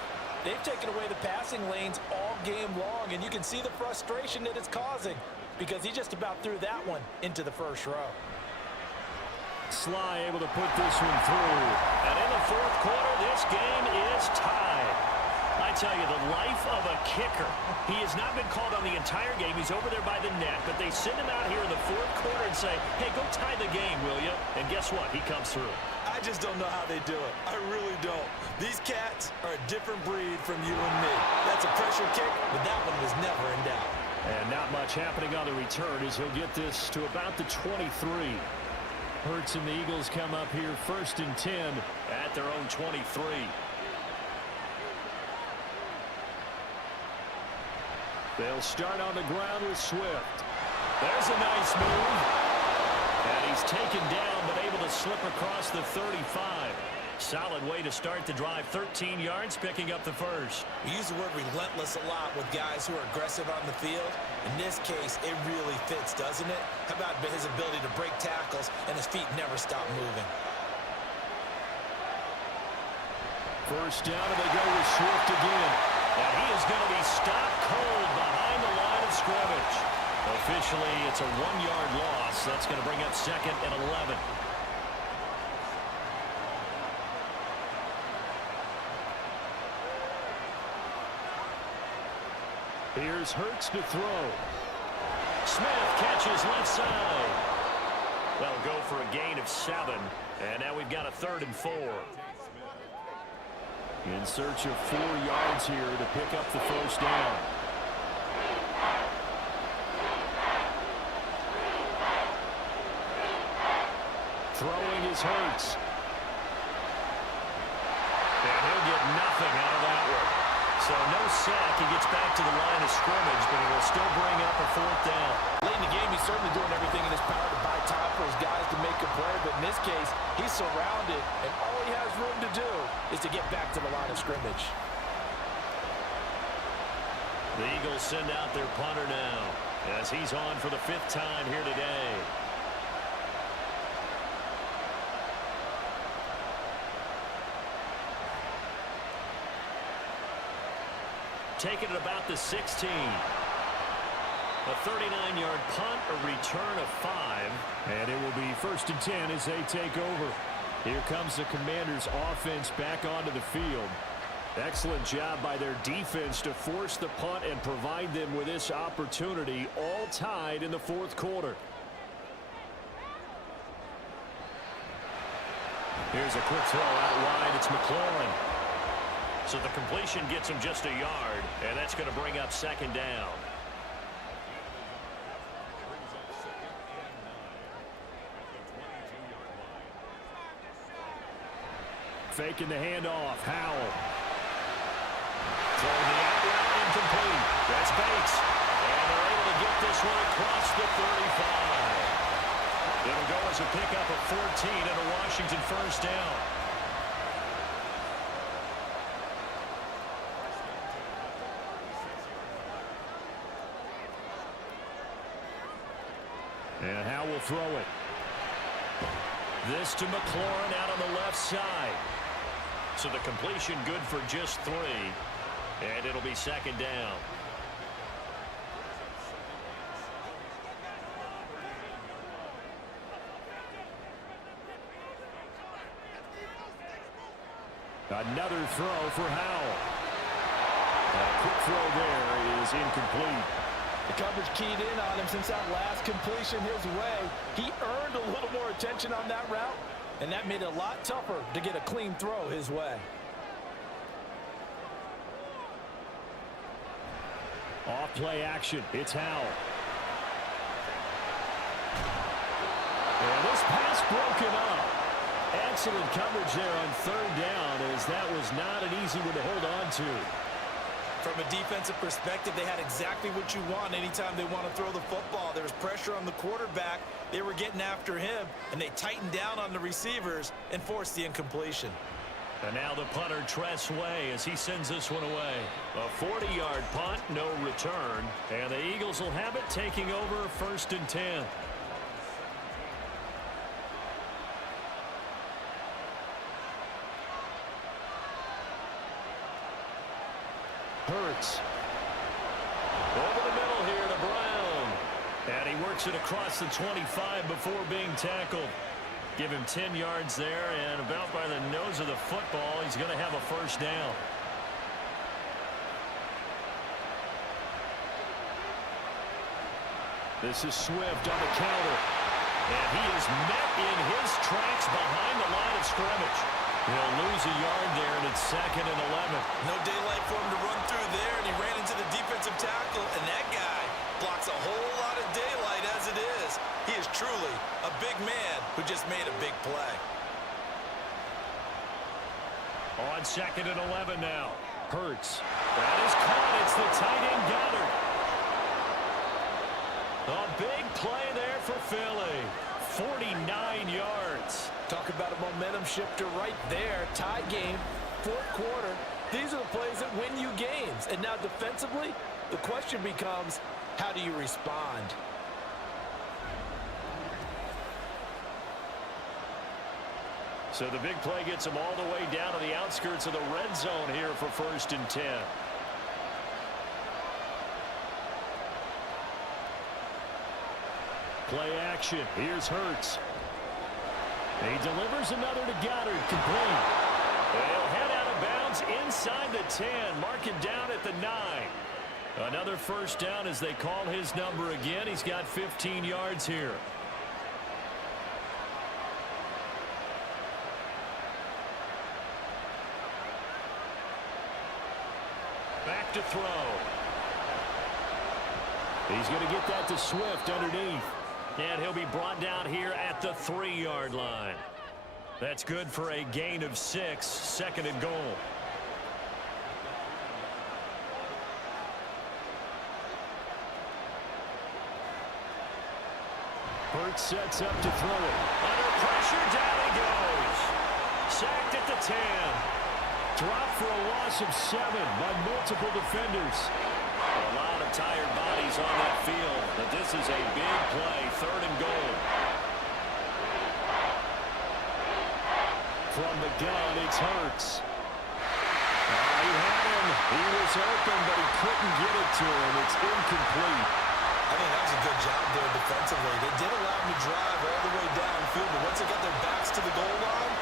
They've taken away the passing lanes all game long, and you can see the frustration that it's causing because he just about threw that one into the first row. Sly able to put this one through. And in the fourth quarter, this game is tied. I tell you, the life of a kicker. He has not been called on the entire game. He's over there by the net, but they send him out here in the fourth quarter and say, hey, go tie the game, will you? And guess what? He comes through. I just don't know how they do it. I really don't. These cats are a different breed from you and me. That's a pressure kick, but that one was never in doubt. And not much happening on the return as he'll get this to about the 23. Hurts and the Eagles come up here 1st and 10 at their own 23. They'll start on the ground with Swift. There's a nice move. And he's taken down, but able to slip across the 35. Solid way to start the drive. 13 yards, picking up the first. We use the word relentless a lot with guys who are aggressive on the field. In this case, it really fits, doesn't it? How about his ability to break tackles and his feet never stop moving? First down, and they go with Swift again. And he is going to be stopped cold behind the line of scrimmage. Officially, it's a 1-yard loss. That's going to bring up 2nd and 11. Here's Hurts to throw. Smith catches left side. That'll go for a gain of 7. And now we've got a 3rd and 4. In search of 4 yards here to pick up the first down. Throwing is Hurts. And he'll get nothing out of that one. So no sack. He gets back to the line of scrimmage, but it will still bring up a 4th down. Late in the game, he's certainly doing everything in his power to buy time for his guys to make a play. But in this case, he's surrounded, and all he has room to do is to get back to the line of scrimmage. The Eagles send out their punter now as he's on for the 5th time here today. Taking it about the 16. A 39-yard punt, a return of 5. And it will be 1st and 10 as they take over. Here comes the Commanders' offense back onto the field. Excellent job by their defense to force the punt and provide them with this opportunity, all tied in the 4th quarter. Here's a quick throw out wide. It's McLaurin. So the completion gets him just a yard, and that's going to bring up 2nd down. Faking the handoff. Howell. Throwing the out route incomplete. That's Bates. And they're able to get this one across the 35. It'll go as a pickup of 14 and a Washington first down. And Howell will throw it. This to McLaurin out on the left side. So the completion good for just 3. And it'll be 2nd down. Another throw for Howell. A quick throw there is incomplete. The coverage keyed in on him since that last completion his way. He earned a little more attention on that route, and that made it a lot tougher to get a clean throw his way. Off play action. It's Howell. And this pass broken up. Excellent coverage there on third down, as that was not an easy one to hold on to. From a defensive perspective, they had exactly what you want anytime they want to throw the football. There was pressure on the quarterback. They were getting after him, and they tightened down on the receivers and forced the incompletion. And now the punter, Tress Way, as he sends this one away. A 40-yard punt, no return. And the Eagles will have it, taking over 1st and 10. Hurts. Over the middle here to Brown. And he works it across the 25 before being tackled. Give him 10 yards there, and about by the nose of the football, he's going to have a first down. This is Swift on the counter. And he is met in his tracks behind the line of scrimmage. He'll lose a yard there, and it's 2nd and 11. No daylight for him to run through there, and he ran into the defensive tackle, and that guy blocks a whole lot of daylight as it is. He is truly a big man who just made a big play. On 2nd and 11 now. Hurts. That is caught. It's the tight end Goddard. A big play there for Philly. 49 yards. Talk about a momentum shifter right there. Tie game, 4th quarter. These are the plays that win you games. And now defensively, the question becomes, how do you respond? So the big play gets him all the way down to the outskirts of the red zone here for 1st and 10. Play action. Here's Hurts. He delivers another to Goddard, complete. They'll head out of bounds inside the 10. Mark it down at the 9. Another first down as they call his number again. He's got 15 yards here. Back to throw. He's going to get that to Swift underneath. And he'll be brought down here at the 3-yard line. That's good for a gain of 6, 2nd and goal. Hurts sets up to throw it. Under pressure, down he goes. Sacked at the 10. Dropped for a loss of 7 by multiple defenders. A lot of tired bodies on that field, but this is a big play, 3rd and goal. From the gun, it's Hurts. He had him. He was open, but he couldn't get it to him. It's incomplete. I think that was a good job there defensively. They did allow him to drive all the way downfield, but once they got their backs to the goal line,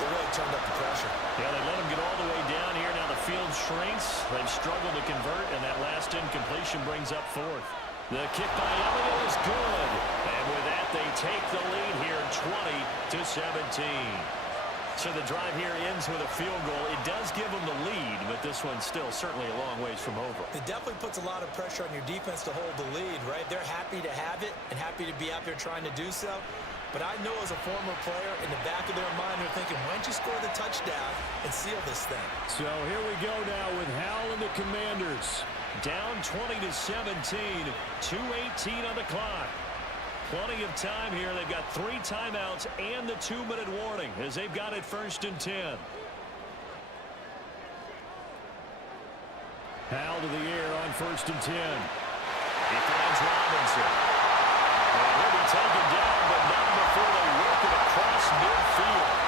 they really turned up the pressure. Yeah, they let him get all the way down here. Now the field shrinks. They've struggled to convert, and that last incompletion brings up 4th. The kick by Elliott is good. And with that, they take the lead here, 20-17. So the drive here ends with a field goal. It does give them the lead, but this one's still certainly a long ways from over. It definitely puts a lot of pressure on your defense to hold the lead, right? They're happy to have it and happy to be out there trying to do so. But I know as a former player, in the back of their mind, they're thinking, why don't you score the touchdown and seal this thing? So here we go now with Howell and the Commanders. Down 20-17, 2:18 on the clock. Plenty of time here. They've got 3 timeouts and the 2-minute warning as they've got it 1st and 10. Howell to the air on 1st and 10. He finds Robinson. And he'll be taken down, but not before they work it across midfield.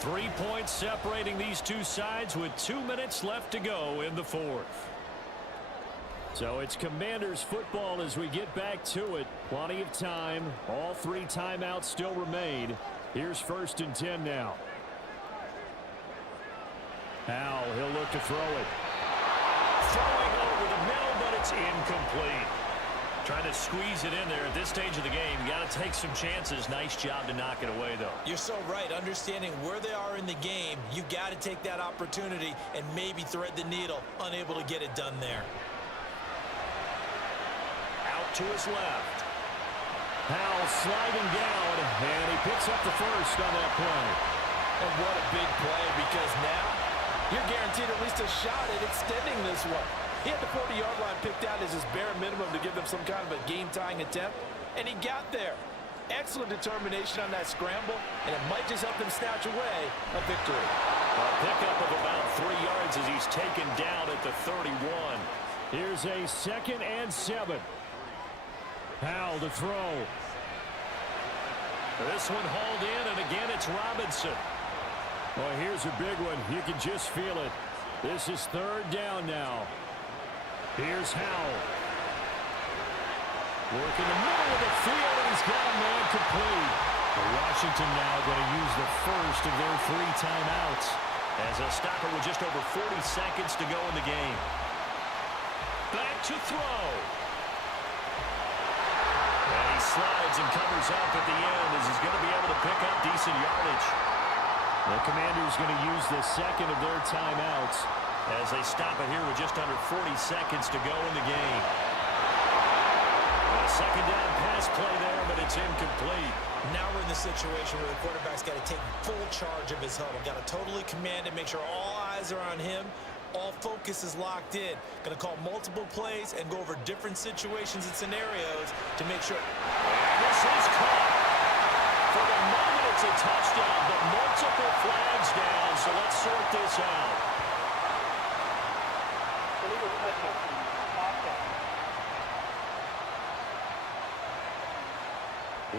3 points separating these two sides with 2 minutes left to go in the fourth. So it's Commanders football as we get back to it. Plenty of time. All 3 timeouts still remain. Here's 1st and 10 now. Now he'll look to throw it. Throwing over the middle, but it's incomplete. Trying to squeeze it in there at this stage of the game. You got to take some chances. Nice job to knock it away, though. You're so right. Understanding where they are in the game, you got to take that opportunity and maybe thread the needle. Unable to get it done there. Out to his left. Powell sliding down, and he picks up the first on that play. And what a big play, because now you're guaranteed at least a shot at extending this one. He had the 40-yard line picked out as his bare minimum to give them some kind of a game-tying attempt, and he got there. Excellent determination on that scramble, and it might just help them snatch away a victory. A pickup of about 3 yards as he's taken down at the 31. Here's a 2nd and 7. Powell to throw. This one hauled in, and again it's Robinson. Well, here's a big one. You can just feel it. This is 3rd down now. Here's Howell. Working the middle of the field, and he's got a man complete. Washington now going to use the first of their 3 timeouts as a stopper with just over 40 seconds to go in the game. Back to throw. And he slides and covers up at the end as he's going to be able to pick up decent yardage. The Commanders going to use the 2nd of their timeouts as they stop it here with just under 40 seconds to go in the game. A 2nd down pass play there, but it's incomplete. Now we're in the situation where the quarterback's got to take full charge of his huddle. Got to totally command it, make sure all eyes are on him. All focus is locked in. Going to call multiple plays and go over different situations and scenarios to make sure. This is caught. For the moment, it's a touchdown, but multiple flags down, so let's sort this out.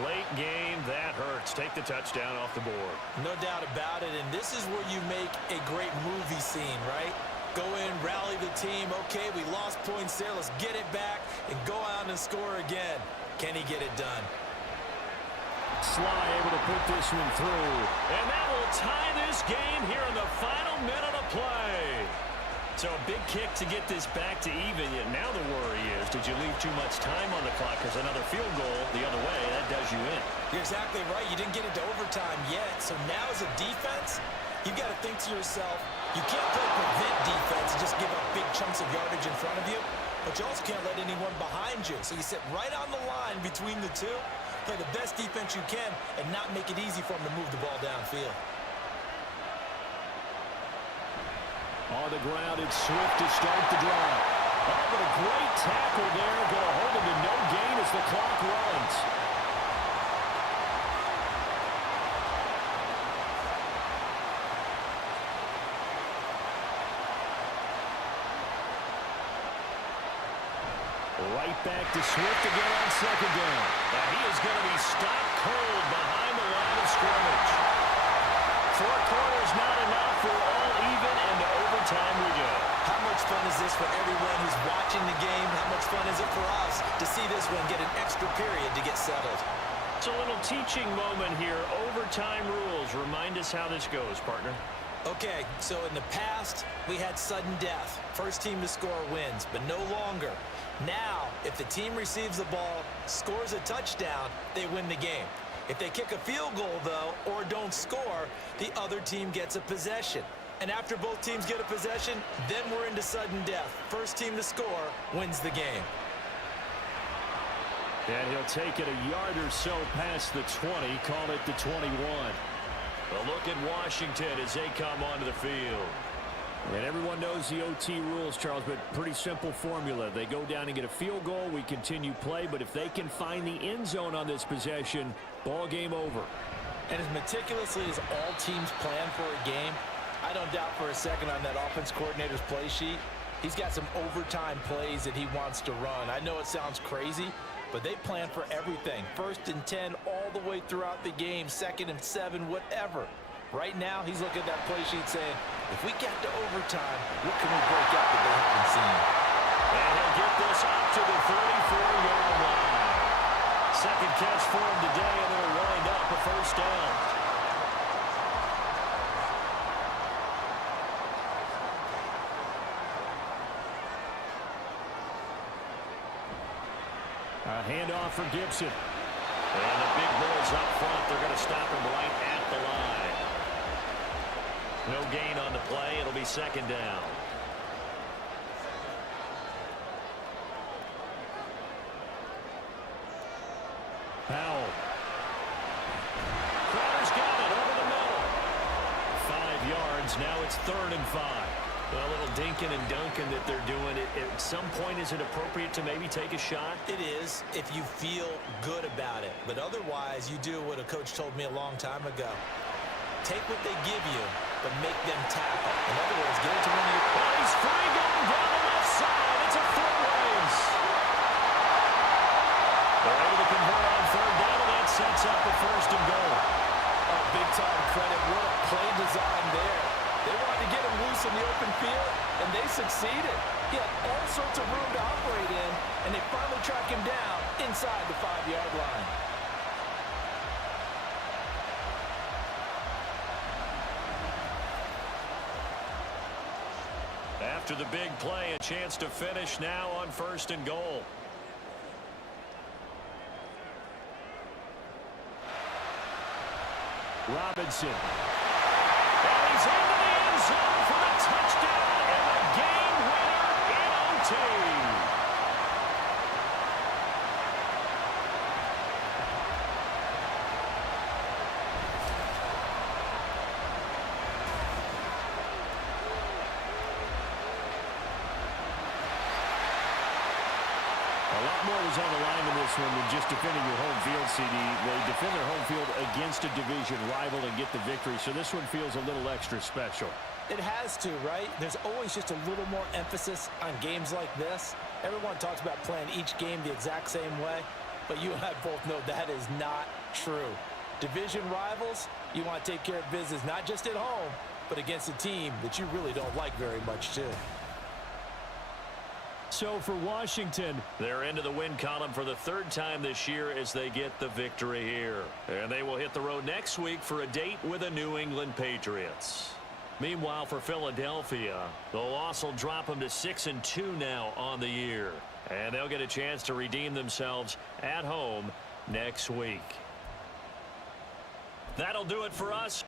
Late game, that hurts. Take the touchdown off the board. No doubt about it, and this is where you make a great movie scene, right? Go in, rally the team. Okay, we lost points there. Let's get it back and go out and score again. Can he get it done? Sly able to put this one through. And that will tie this game here in the final minute of play. So a big kick to get this back to even. Yet now the worry is, did you leave too much time on the clock? Because another field goal the other way, that does you in. You're exactly right. You didn't get into overtime yet. So now as a defense, you've got to think to yourself, you can't play prevent defense and just give up big chunks of yardage in front of you. But you also can't let anyone behind you. So you sit right on the line between the two, play the best defense you can, and not make it easy for them to move the ball downfield. On the ground, it's Swift to start the drive. Oh, but a great tackle there. Going to hold him to no gain as the clock runs. Right back to Swift again on 2nd down. Now he is going to be stopped cold behind the line of scrimmage. 4 quarters not enough. We're all even, and to overtime we go. How much fun is this for everyone who's watching the game? How much fun is it for us to see this one get an extra period to get settled? It's a little teaching moment here. Overtime rules. Remind us how this goes, partner. Okay, so in the past, we had sudden death. First team to score wins, but no longer. Now, if the team receives the ball, scores a touchdown, they win the game. If they kick a field goal, though, or don't score, the other team gets a possession. And after both teams get a possession, then we're into sudden death. First team to score wins the game. And he'll take it a yard or so past the 20, call it the 21. A look at Washington as they come onto the field. And everyone knows the OT rules, Charles, but pretty simple formula. They go down and get a field goal, we continue play, but if they can find the end zone on this possession, ball game over. And as meticulously as all teams plan for a game, I don't doubt for a second on that offense coordinator's play sheet, he's got some overtime plays that he wants to run. I know it sounds crazy, but they plan for everything. 1st and 10 all the way throughout the game, 2nd and 7, whatever. Right now, he's looking at that play sheet saying, if we get to overtime, what can we break out that they haven't seen? And he'll get this up to the 34-yard line. Second catch for him today, and it'll wind up a first down. A handoff for Gibson. And the big boys up front, they're going to stop him right at the line. No gain on the play. It'll be second down. Powell. Crowder's got it over the middle. 5 yards. Now it's 3rd and 5. Well, a little dinking and dunking that they're doing. At some point, is it appropriate to maybe take a shot? It is if you feel good about it. But otherwise, you do what a coach told me a long time ago. Take what they give you, but make them tackle. In other words, get it to one of your... Oh, he's free going down the left side. It's a foot race. They're able to convert on 3rd down, and that sets up the 1st and goal. Oh, big-time credit. What a play design there. They wanted to get him loose in the open field, and they succeeded. He had all sorts of room to operate in, and they finally track him down inside the 5-yard line. After the big play, a chance to finish now on 1st and goal. Robinson. And he's into the end zone for the touchdown and the game winner in OT. A lot more was on the line in this one than just defending your home field, CD. They defend their home field against a division rival and get the victory, so this one feels a little extra special. It has to, right? There's always just a little more emphasis on games like this. Everyone talks about playing each game the exact same way, but you and I both know that is not true. Division rivals, you want to take care of business not just at home, but against a team that you really don't like very much, too. So for Washington, they're into the win column for the 3rd time this year as they get the victory here. And they will hit the road next week for a date with the New England Patriots. Meanwhile, for Philadelphia, the loss will drop them to 6-2 now on the year. And they'll get a chance to redeem themselves at home next week. That'll do it for us.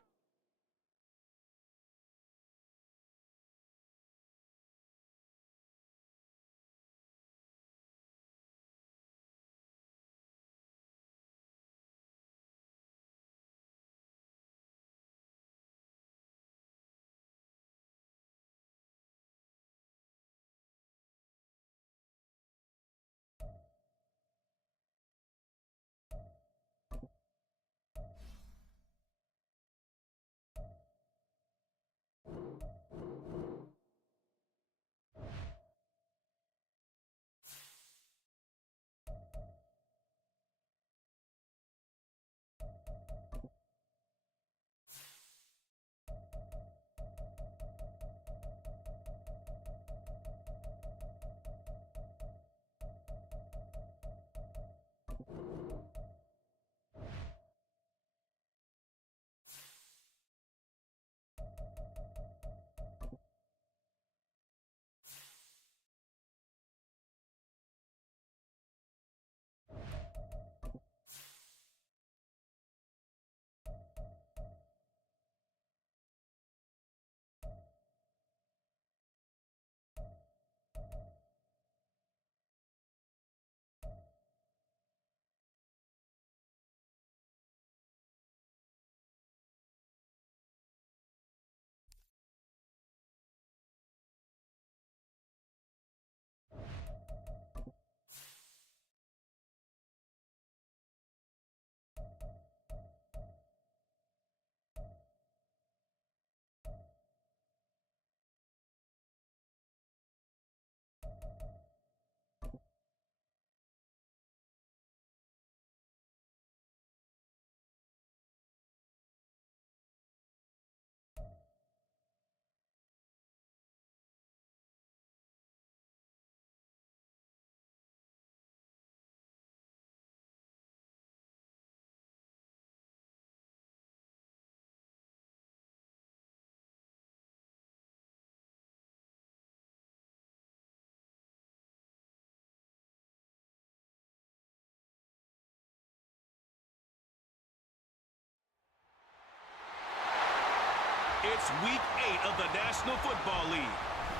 It's Week 8 of the National Football League.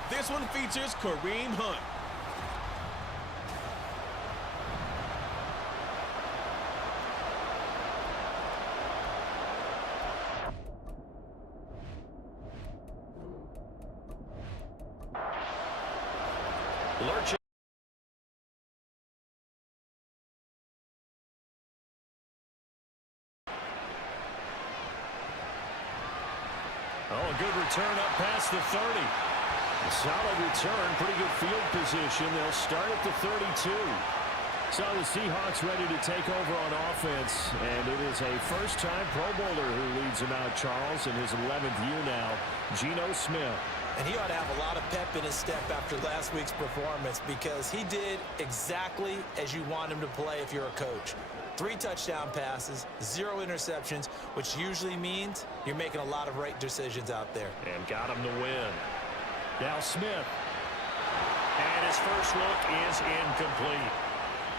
This one features Kareem Hunt. Lurch. Oh, a good return up past the 30. A solid return, pretty good field position. They'll start at the 32. So the Seahawks ready to take over on offense, and it is a first-time Pro Bowler who leads them out, Charles, in his 11th year now, Geno Smith. And he ought to have a lot of pep in his step after last week's performance because he did exactly as you want him to play if you're a coach. 3 touchdown passes, 0 interceptions, which usually means you're making a lot of right decisions out there. And got him to win. Now Smith. And his first look is incomplete.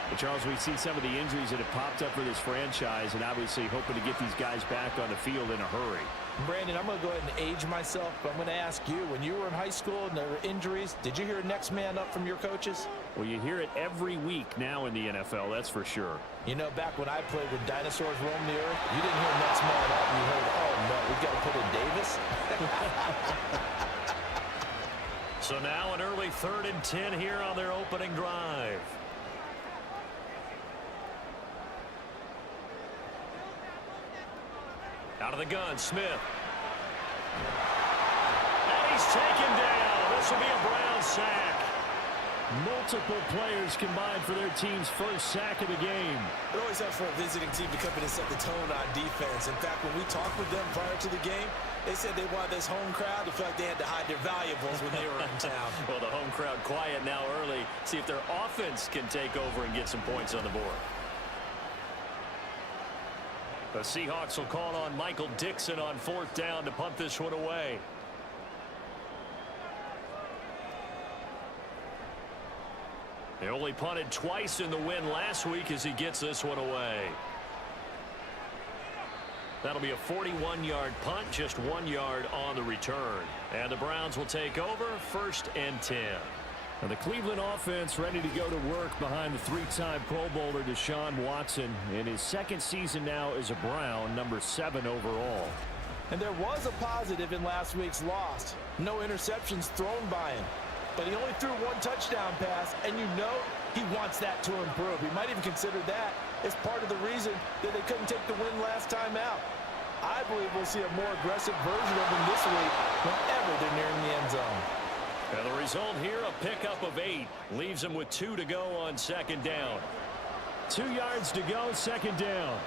But Charles, we see some of the injuries that have popped up for this franchise, and obviously hoping to get these guys back on the field in a hurry. Brandon, I'm going to go ahead and age myself, but I'm going to ask you, when you were in high school and there were injuries, did you hear next man up from your coaches? Well, you hear it every week now in the NFL, that's for sure. You know, back when I played when dinosaurs roamed the earth, you didn't hear next man up. You heard, oh, no, we've got to put in Davis. So now an early 3rd and 10 here on their opening drive. Out of the gun, Smith. And he's taken down. This will be a Brown sack. Multiple players combined for their team's first sack of the game. It always helps for a visiting team to come in and set the tone on defense. In fact, when we talked with them prior to the game, they said they wanted this home crowd to feel like they had to hide their valuables when they were in town. Well, the home crowd quiet now early. See if their offense can take over and get some points on the board. The Seahawks will call on Michael Dixon on 4th down to punt this one away. They only punted twice in the win last week as he gets this one away. That'll be a 41-yard punt, just 1 yard on the return. And the Browns will take over, 1st and 10. And the Cleveland offense ready to go to work behind the 3-time Pro Bowler Deshaun Watson in his 2nd season now as a Brown, number 7 overall. And there was a positive in last week's loss. No interceptions thrown by him. But he only threw 1 touchdown pass, and you know he wants that to improve. He might even consider that as part of the reason that they couldn't take the win last time out. I believe we'll see a more aggressive version of him this week whenever they're nearing the end zone. And the result here, a pickup of 8. Leaves him with 2 to go on 2nd down. 2 yards to go, 2nd down.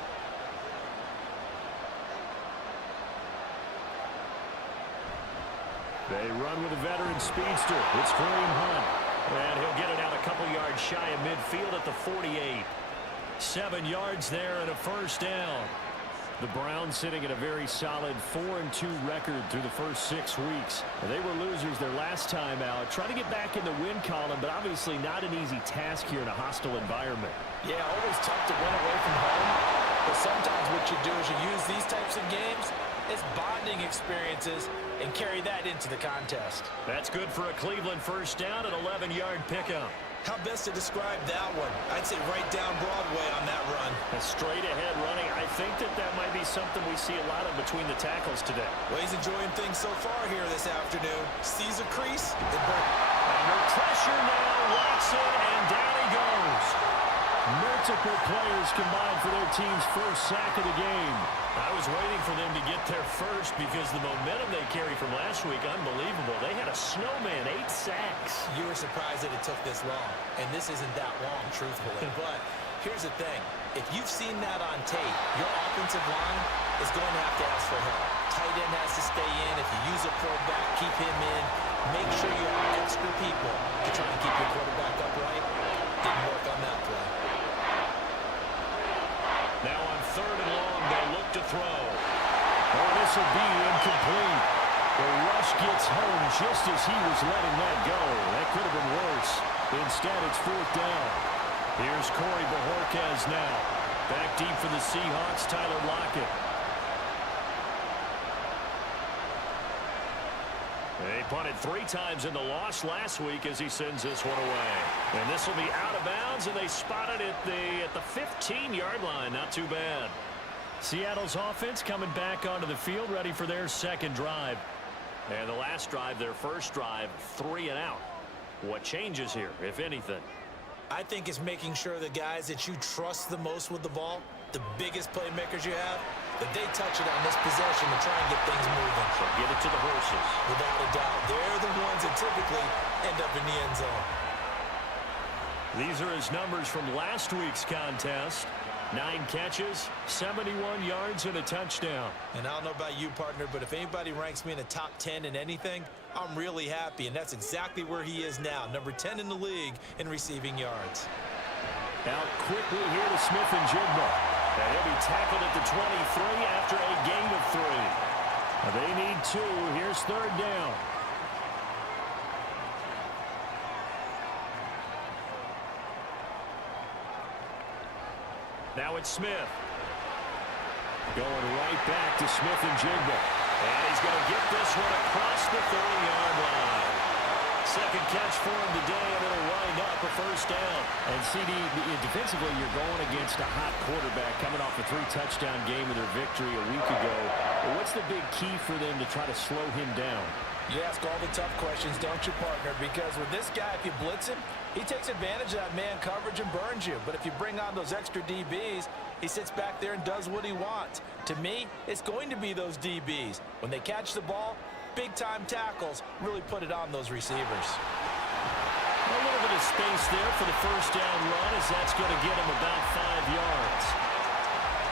They run with a veteran speedster. It's Kareem Hunt. And he'll get it out a couple yards shy of midfield at the 48. 7 yards there and a 1st down. The Browns sitting at a very solid 4-2 record through the first 6 weeks. They were losers their last time out. Trying to get back in the win column, but obviously not an easy task here in a hostile environment. Yeah, always tough to win away from home. But sometimes what you do is you use these types of games as bonding experiences and carry that into the contest. That's good for a Cleveland 1st down, an 11-yard pickup. How best to describe that one? I'd say right down Broadway on that run. A straight-ahead running. I think that might be something we see a lot of between the tackles today. Well, he's enjoying things so far here this afternoon. Sees a crease. Under pressure now, Watson, and down he goes. Multiple players combined for their team's first sack of the game. I was waiting for them to get there first because the momentum they carry from last week, unbelievable. They had a snowman, 8 sacks. You were surprised that it took this long, and this isn't that long, truthfully. But here's the thing. If you've seen that on tape, your offensive line is going to have to ask for help. Tight end has to stay in. If you use a fullback, keep him in. Make sure you have extra people to try and keep your quarterback upright. Didn't work on that play. Now on 3rd and long, they'll look to throw. Oh, this will be incomplete. The rush gets home just as he was letting that go. That could have been worse. Instead, it's 4th down. Here's Corey Bojorquez now. Back deep for the Seahawks, Tyler Lockett. They punted 3 times in the loss last week as he sends this one away. And this will be out of bounds, and they spotted it at the 15-yard line. Not too bad. Seattle's offense coming back onto the field, ready for their second drive. And the last drive, their first drive, 3 and out. What changes here, if anything? I think it's making sure the guys that you trust the most with the ball, the biggest playmakers you have, that they touch it on this possession to try and get things moving. So get it to the horses. Without a doubt. They're the ones that typically end up in the end zone. These are his numbers from last week's contest. 9 catches, 71 yards, and a touchdown. And I don't know about you, partner, but if anybody ranks me in the top 10 in anything, I'm really happy, and that's exactly where he is now, number 10 in the league in receiving yards. Out quickly here to Smith and Jigba. And he'll be tackled at the 23 after a gain of 3. They need 2. Here's 3rd down. Now it's Smith. Going right back to Smith and Jigba. And he's going to get this one across the 30-yard line. Second catch for him today, and it'll wind up a first down. And CD, defensively, you're going against a hot quarterback coming off a 3-touchdown game with their victory a week ago. But what's the big key for them to try to slow him down? You ask all the tough questions, don't you, partner? Because with this guy, if you blitz him, he takes advantage of that man coverage and burns you. But if you bring on those extra DBs, he sits back there and does what he wants. To me, it's going to be those DBs. When they catch the ball, big-time tackles really put it on those receivers. A little bit of space there for the first down run, as that's going to get him about 5 yards.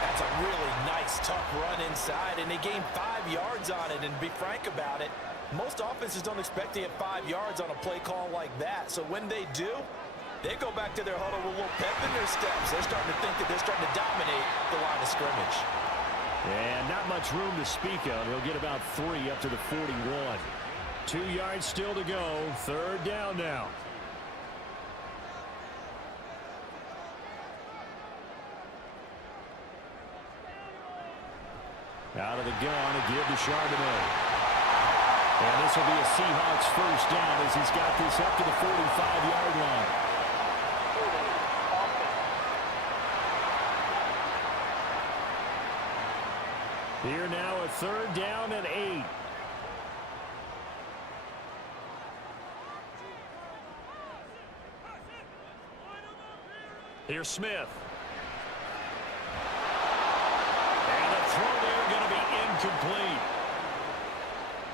That's a really nice, tough run inside, and they gained 5 yards on it. And to be frank about it, most offenses don't expect to get 5 yards on a play call like that. So when they do, they go back to their huddle with a little pep in their steps. They're starting to think that they're starting to dominate the line of scrimmage. And not much room to speak of. He'll get about 3 up to the 41. 2 yards still to go. 3rd down now. Out of the gun, a give to Charbonnet. And this will be a Seahawks first down as he's got this up to the 45-yard line. Here now a 3rd down and 8. Here's Smith. And the throw there going to be incomplete.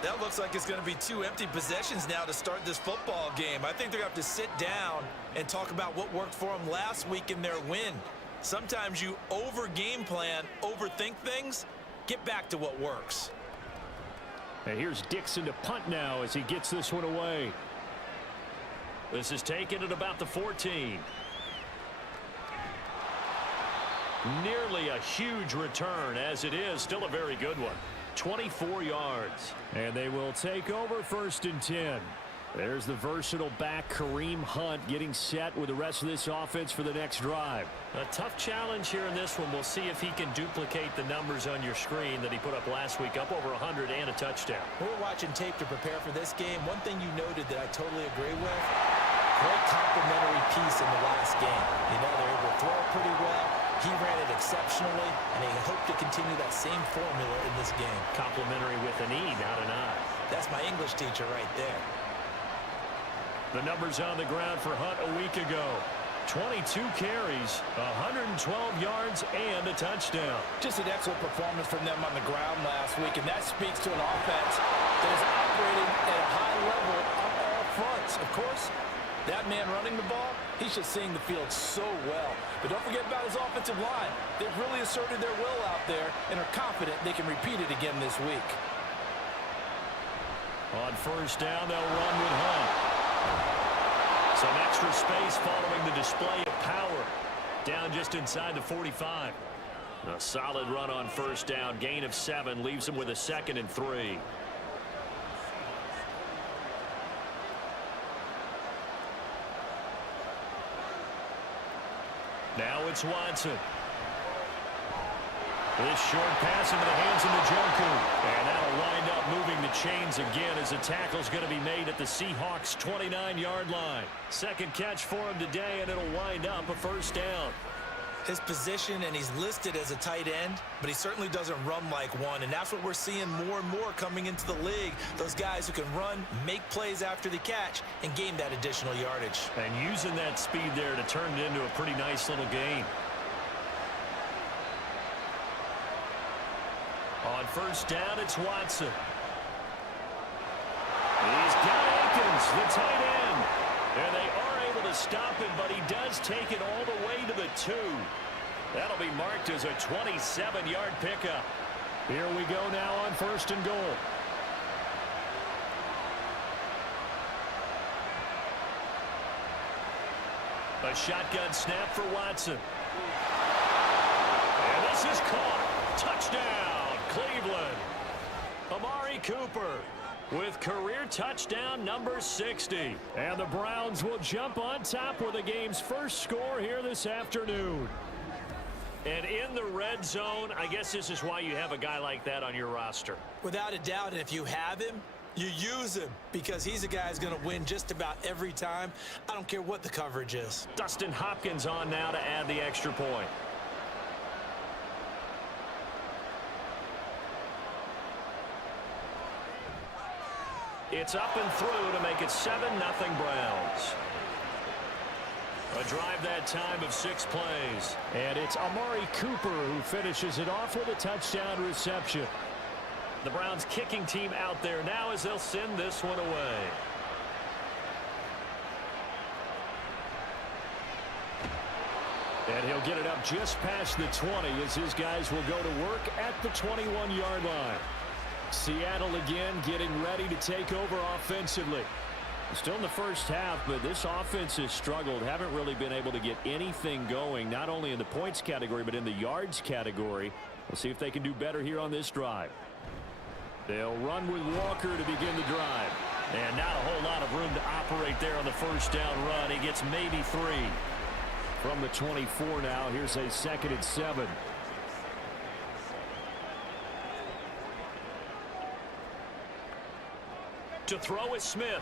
That looks like it's going to be 2 empty possessions now to start this football game. I think they're going to have to sit down and talk about what worked for them last week in their win. Sometimes you over-game plan, overthink things. Get back to what works. And here's Dixon to punt now as he gets this one away. This is taken at about the 14. Nearly a huge return, as it is still a very good one. 24 yards. And they will take over 1st and 10. There's the versatile back Kareem Hunt getting set with the rest of this offense for the next drive. A tough challenge here in this one. We'll see if he can duplicate the numbers on your screen that he put up last week, up over 100 and a touchdown. We're watching tape to prepare for this game. One thing you noted that I totally agree with, great complimentary piece in the last game. You know, they're able to throw it pretty well. He ran it exceptionally, and they hope to continue that same formula in this game. Complimentary with an E, not an I. That's my English teacher right there. The numbers on the ground for Hunt a week ago. 22 carries, 112 yards, and a touchdown. Just an excellent performance from them on the ground last week, and that speaks to an offense that is operating at a high level on all fronts. Of course, that man running the ball, he's just seeing the field so well. But don't forget about his offensive line. They've really asserted their will out there and are confident they can repeat it again this week. On 1st down, they'll run with Hunt. Some extra space following the display of power. Down just inside the 45. A solid run on 1st down. Gain of 7 leaves him with a 2nd and 3. Now it's Watson. This short pass into the hands of Njoku. And that'll wind up moving the chains again as a tackle's going to be made at the Seahawks' 29-yard line. Second catch for him today, and it'll wind up a first down. His position, and he's listed as a tight end, but he certainly doesn't run like one, and that's what we're seeing more and more coming into the league. Those guys who can run, make plays after the catch, and gain that additional yardage. And using that speed there to turn it into a pretty nice little gain. On first down, it's Watson. He's got Akins, the tight end. And they are able to stop him, but he does take it all the way to the 2. That'll be marked as a 27-yard pickup. Here we go now on first and goal. A shotgun snap for Watson. And this is caught. Touchdown, Cleveland. Amari Cooper with career touchdown number 60. And the Browns will jump on top with the game's first score here this afternoon. And in the red zone, I guess this is why you have a guy like that on your roster. Without a doubt, and if you have him, you use him because he's a guy who's going to win just about every time. I don't care what the coverage is. Dustin Hopkins on now to add the extra point. It's up and through to make it 7-0 Browns. A drive that time of 6 plays. And it's Amari Cooper who finishes it off with a touchdown reception. The Browns kicking team out there now as they'll send this one away. And he'll get it up just past the 20 as his guys will go to work at the 21-yard line. Seattle again getting ready to take over offensively. Still in the first half, but this offense has struggled. Haven't really been able to get anything going, not only in the points category, but in the yards category. We'll see if they can do better here on this drive. They'll run with Walker to begin the drive. And not a whole lot of room to operate there on the first down run. He gets maybe 3. From the 24 now, here's a 2nd and 7. To throw is Smith.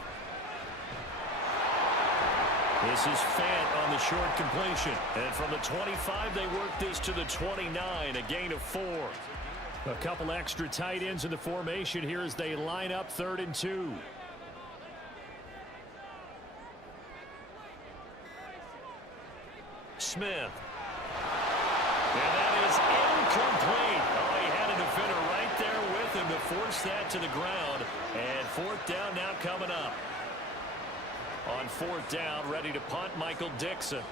This is Fant on the short completion. And from the 25, they work this to the 29, a gain of 4. A couple extra tight ends in the formation here as they line up 3rd and 2. Smith. And that is incomplete. Oh, he had a defender right there with him to force that to the ground. And 4th down now coming up. On 4th down, ready to punt, Michael Dixon.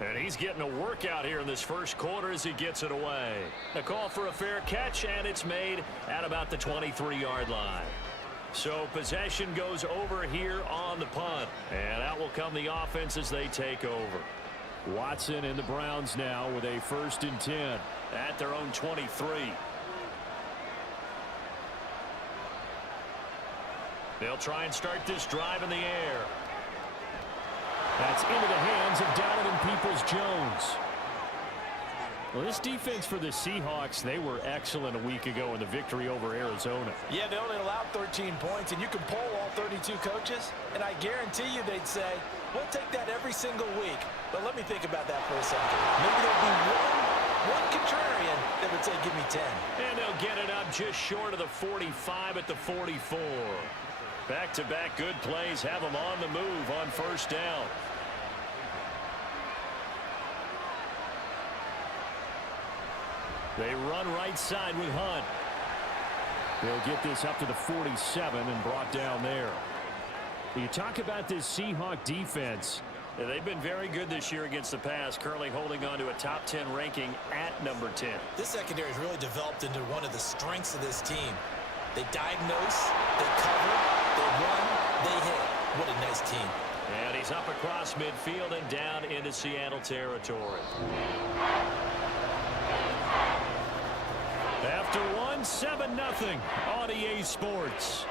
And he's getting a workout here in this first quarter as he gets it away. A call for a fair catch, and it's made at about the 23-yard line. So possession goes over here on the punt. And out will come the offense as they take over. Watson and the Browns now with a 1st and 10. At their own 23. They'll try and start this drive in the air. That's into the hands of Donovan Peoples-Jones. Well, this defense for the Seahawks, they were excellent a week ago in the victory over Arizona. Yeah, they only allowed 13 points, and you can poll all 32 coaches, and I guarantee you they'd say, we'll take that every single week. But let me think about that for a second. Maybe there'd be one contrarian that would say, give me 10. And they'll get it up just short of the 45 at the 44. Back-to-back good plays have them on the move on first down. They run right side with Hunt. They'll get this up to the 47 and brought down there. You talk about this Seahawk defense. Yeah, they've been very good this year against the pass, currently holding on to a top 10 ranking at number 10. This secondary has really developed into one of the strengths of this team. They diagnose, they cover, they run, they hit. What a nice team. And he's up across midfield and down into Seattle territory. After one, 7-0 on EA Sports.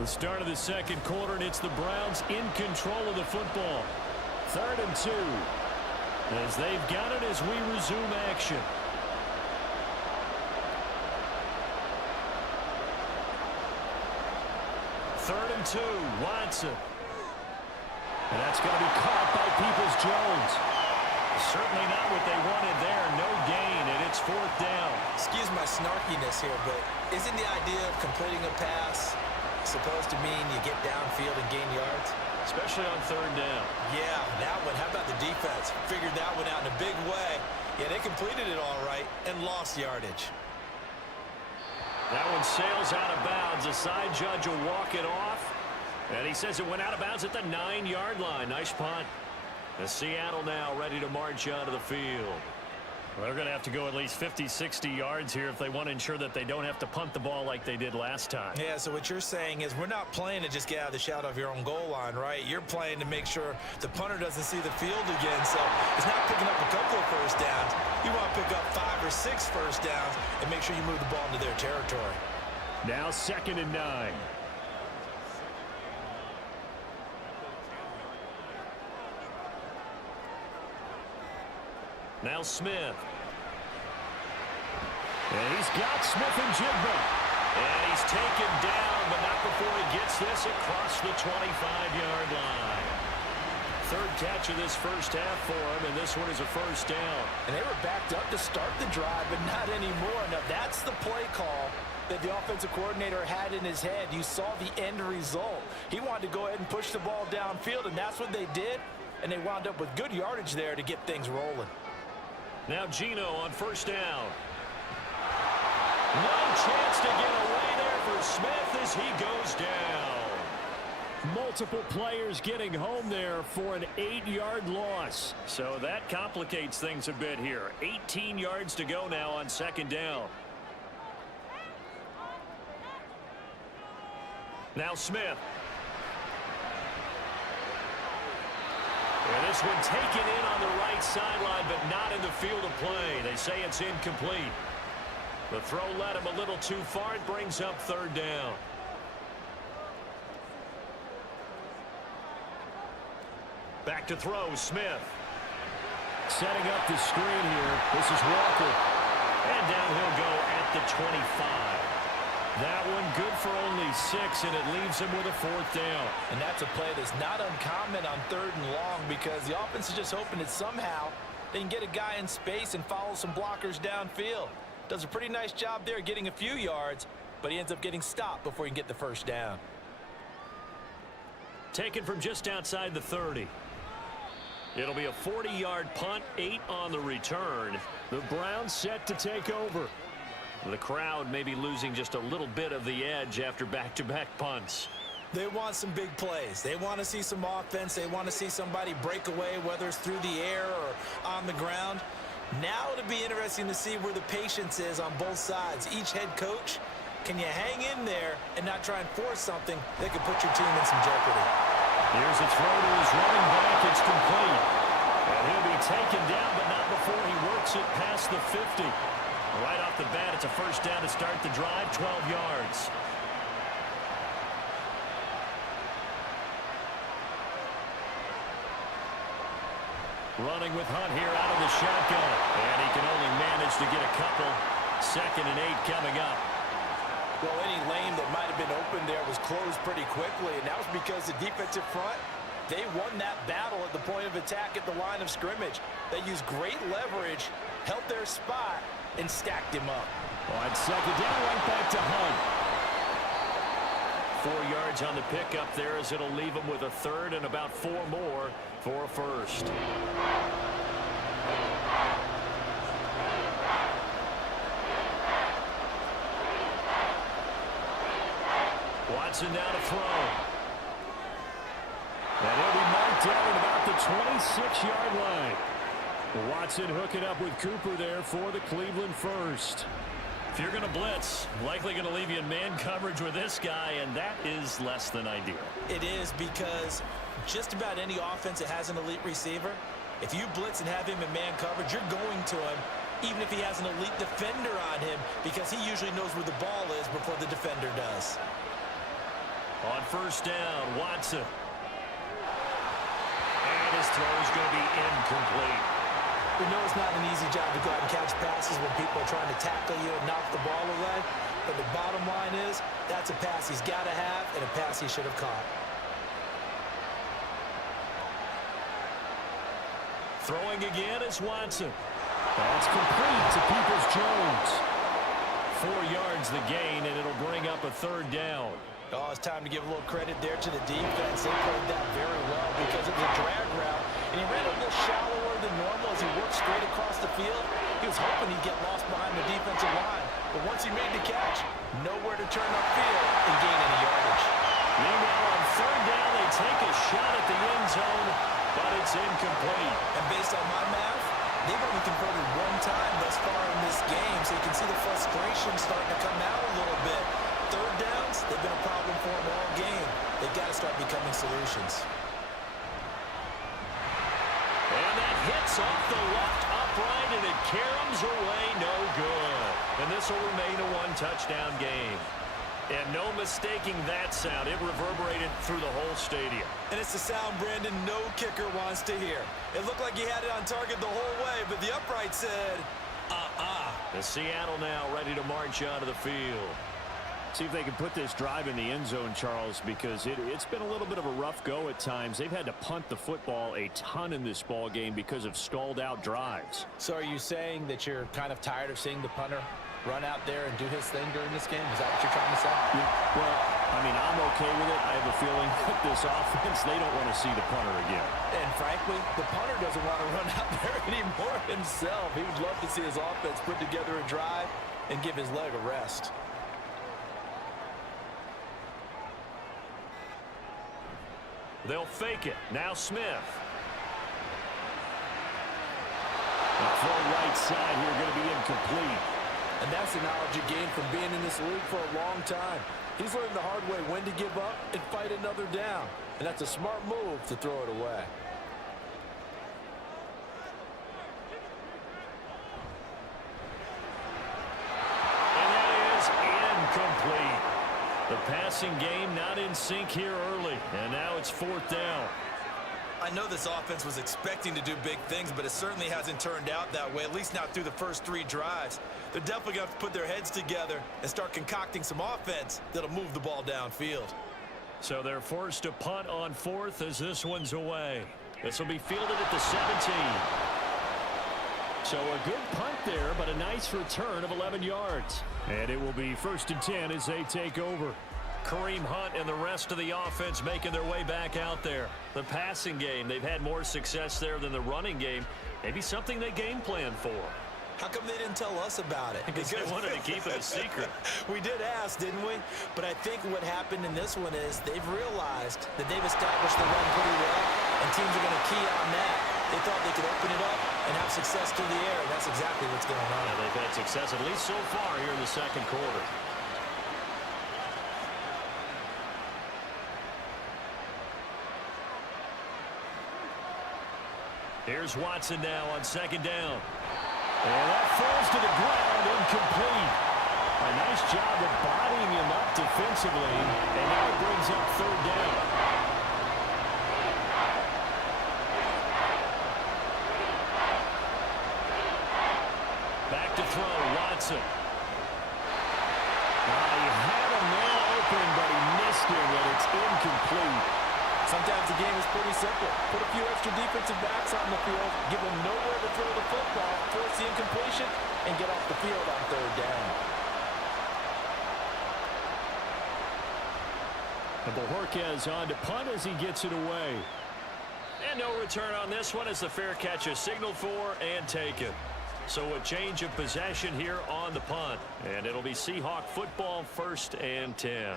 The start of the second quarter, and it's the Browns in control of the football. 3rd and 2. As they've got it as we resume action. Third and 2, Watson. And that's going to be caught by Peoples-Jones. Certainly not what they wanted there. No gain, and it's 4th down. Excuse my snarkiness here, but isn't the idea of completing a pass supposed to mean you get downfield and gain yards? Especially on 3rd down. Yeah, that one. How about the defense? Figured that one out in a big way. Yeah, they completed it all right and lost yardage. That one sails out of bounds. The side judge will walk it off. And he says it went out of bounds at the 9-yard line. Nice punt. The Seattle now ready to march onto the field. Well, they're going to have to go at least 50, 60 yards here if they want to ensure that they don't have to punt the ball like they did last time. Yeah, so what you're saying is we're not playing to just get out of the shadow of your own goal line, right? You're playing to make sure the punter doesn't see the field again. So it's not picking up a couple of first downs. You want to pick up 5 or 6 first downs and make sure you move the ball into their territory. Now 2nd and 9. Now Smith. And he's got Smith and Jigba. And he's taken down, but not before he gets this across the 25-yard line. 3rd catch of this first half for him, and this one is a first down. And they were backed up to start the drive, but not anymore. Now, that's the play call that the offensive coordinator had in his head. You saw the end result. He wanted to go ahead and push the ball downfield, and that's what they did. And they wound up with good yardage there to get things rolling. Now Geno on first down. No chance to get away there for Smith as he goes down. Multiple players getting home there for an 8-yard loss. So that complicates things a bit here. 18 yards to go now on 2nd down. Now Smith. And this one taken in on the right sideline, but not in the field of play. They say it's incomplete. The throw led him a little too far. It brings up 3rd down. Back to throw, Smith. Setting up the screen here. This is Walker. And down he'll go at the 25. That one good for only 6, and it leaves him with a 4th down. And that's a play that's not uncommon on 3rd and long because the offense is just hoping that somehow they can get a guy in space and follow some blockers downfield. Does a pretty nice job there getting a few yards, but he ends up getting stopped before he can get the first down. Taken from just outside the 30. It'll be a 40-yard punt, 8 on the return. The Browns set to take over. The crowd may be losing just a little bit of the edge after back-to-back punts. They want some big plays. They want to see some offense. They want to see somebody break away, whether it's through the air or on the ground. Now it'll be interesting to see where the patience is on both sides. Each head coach, can you hang in there and not try and force something that could put your team in some jeopardy? Here's a throw to his running back. It's complete. And he'll be taken down, but not before he works it past the 50. Right off the bat, it's a first down to start the drive, 12 yards. Running with Hunt here out of the shotgun. And he can only manage to get a couple. 2nd and 8 coming up. Well, any lane that might have been open there was closed pretty quickly, and that was because the defensive front, they won that battle at the point of attack at the line of scrimmage. They used great leverage, held their spot, and stacked him up. On 2nd down, right back to Hunt. 4 yards on the pickup there as it'll leave him with a 3rd and about 4 more for a first. Watson now to throw. And he'll be marked down at about the 26-yard line. Watson hooking up with Cooper there for the Cleveland first. If you're going to blitz, likely going to leave you in man coverage with this guy, and that is less than ideal. It is, because just about any offense that has an elite receiver, if you blitz and have him in man coverage, you're going to him, even if he has an elite defender on him, because he usually knows where the ball is before the defender does. On first down, Watson. And his throw is going to be incomplete. We know it's not an easy job to go out and catch passes when people are trying to tackle you and knock the ball away. But the bottom line is, that's a pass he's got to have and a pass he should have caught. Throwing again is Watson. That's complete to Peoples-Jones. 4 yards the gain, and it'll bring up a third down. Oh, it's time to give a little credit there to the defense. They played that very well because it was a drag route, and he ran a little shallower than normal as he worked straight across the field. He was hoping he'd get lost behind the defensive line, but once he made the catch, nowhere to turn upfield and gain any yardage. Meanwhile, on third down, they take a shot at the end zone, but it's incomplete. And based on my math, they've only converted one time thus far in this game, so you can see the frustration starting to come out a little bit. Third downs, they've been a problem for them all game. They've got to start becoming solutions. And that hits off the left upright, and it caroms away no good. And this will remain a one-touchdown game. And no mistaking that sound. It reverberated through the whole stadium. And it's the sound Brandon no kicker wants to hear. It looked like he had it on target the whole way, but the upright said, The Seattle now ready to march onto the field. See if they can put this drive in the end zone, Charles, because it's been a little bit of a rough go at times. They've had to punt the football a ton in this ball game because of stalled-out drives. So are you saying that you're kind of tired of seeing the punter run out there and do his thing during this game? Is that what you're trying to say? Yeah, well, I mean, I'm okay with it. I have a feeling that this offense, they don't want to see the punter again. And frankly, the punter doesn't want to run out there anymore himself. He would love to see his offense put together a drive and give his leg a rest. They'll fake it. Now Smith. The throw right side here going to be incomplete. And that's the knowledge you gain from being in this league for a long time. He's learned the hard way when to give up and fight another down. And that's a smart move to throw it away. And that is incomplete. The passing game not in sync here early. And now it's fourth down. I know this offense was expecting to do big things, but it certainly hasn't turned out that way, at least not through the first 3 drives. They're definitely going to have to put their heads together and start concocting some offense that'll move the ball downfield. So they're forced to punt on fourth as this one's away. This will be fielded at the 17. So a good punt there, but a nice return of 11 yards. And it will be 1st and 10 as they take over. Kareem Hunt and the rest of the offense making their way back out there. The passing game, they've had more success there than the running game. Maybe something they game plan for. How come they didn't tell us about it? Because they wanted to keep it a secret. We did ask, didn't we? But I think what happened in this one is they've realized that they've established the run pretty well, and teams are going to key on that. They thought they could open it up and have success through the air, and that's exactly what's going on. Yeah, they've had success, at least so far, here in the second quarter. Here's Watson now on second down. And that falls to the ground, incomplete. A nice job of bodying him up defensively, and now it brings up third down. Back to throw, Watson. He had a man open, but he missed him, and it's incomplete. Sometimes the game is pretty simple. Put a few extra defensive backs on the field, give them nowhere to throw the football, force the incompletion, and get off the field on third down. And Bojorquez on to punt as he gets it away. And no return on this one as the fair catch is signaled for and taken. So a change of possession here on the punt. And it'll be Seahawk football, 1st and 10.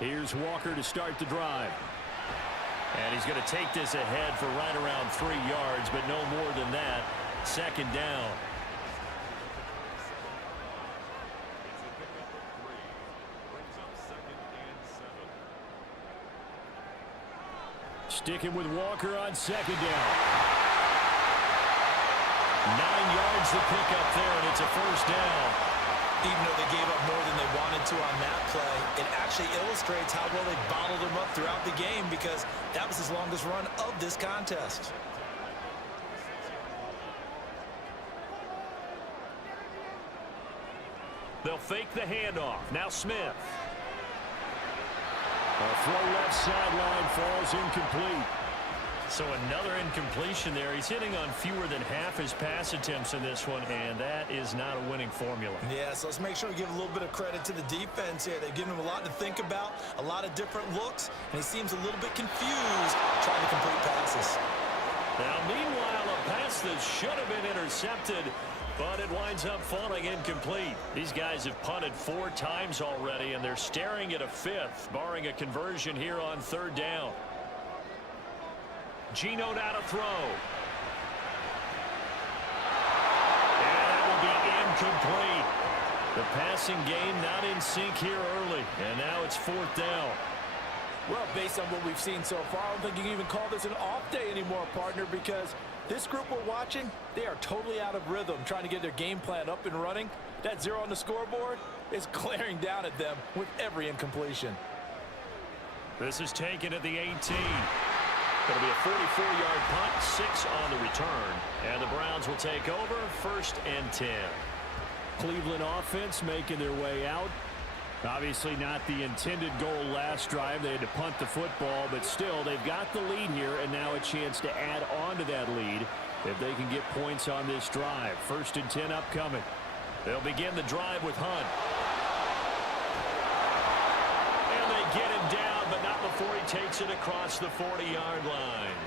Here's Walker to start the drive. And he's going to take this ahead for right around 3 yards, but no more than that. Second down. Sticking with Walker on second down. 9 yards avoids the pickup there, and it's a first down. Even though they gave up more than they wanted to on that play, it actually illustrates how well they bottled him up throughout the game because that was his longest run of this contest. They'll fake the handoff. Now Smith. A throw left sideline falls incomplete. So another incompletion there. He's hitting on fewer than half his pass attempts in this one, and that is not a winning formula. Yeah, so let's make sure we give a little bit of credit to the defense here. They've given him a lot to think about, a lot of different looks, and he seems a little bit confused trying to complete passes. Now, meanwhile, a pass that should have been intercepted, but it winds up falling incomplete. These guys have punted 4 times already, and they're staring at a 5th, barring a conversion here on 3rd down. Geno now to throw. And that will be incomplete. The passing game not in sync here early, and now it's 4th down. Well, based on what we've seen so far, I don't think you can even call this an off day anymore, partner, because this group we're watching, they are totally out of rhythm, trying to get their game plan up and running. That 0 on the scoreboard is glaring down at them with every incompletion. This is taken at the 18. It'll be a 44-yard punt, 6 on the return. And the Browns will take over, 1st and 10. Cleveland offense making their way out. Obviously not the intended goal last drive. They had to punt the football, but still, they've got the lead here, and now a chance to add on to that lead if they can get points on this drive. 1st and 10 upcoming. They'll begin the drive with Hunt. And they get him down, but not before he takes it across the 40-yard line.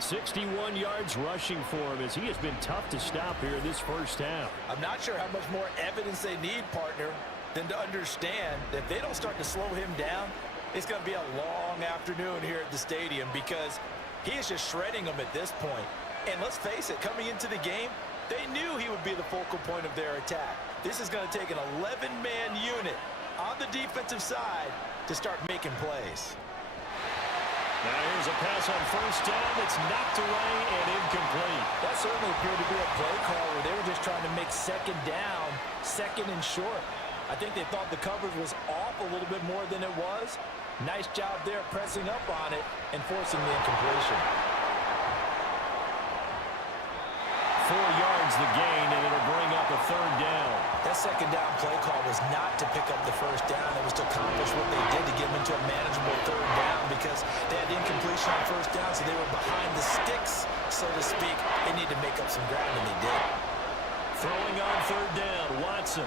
61 yards rushing for him as he has been tough to stop here in this first half. I'm not sure how much more evidence they need, partner, than to understand that if they don't start to slow him down, it's going to be a long afternoon here at the stadium because he is just shredding them at this point. And let's face it, coming into the game, they knew he would be the focal point of their attack. This is going to take an 11-man unit on the defensive side to start making plays. Now here's a pass on 1st down. It's knocked away and incomplete. That certainly appeared to be a play call where they were just trying to make 2nd down, 2nd and short. I think they thought the coverage was off a little bit more than it was. Nice job there pressing up on it and forcing the incompletion. 4 yards the gain, and it'll bring up a 3rd down. That 2nd down play call was not to pick up the 1st down. It was to accomplish what they did to get them into a manageable 3rd down because they had incompletion on 1st down, so they were behind the sticks, so to speak. They need to make up some ground, and they did. Throwing on 3rd down, Watson.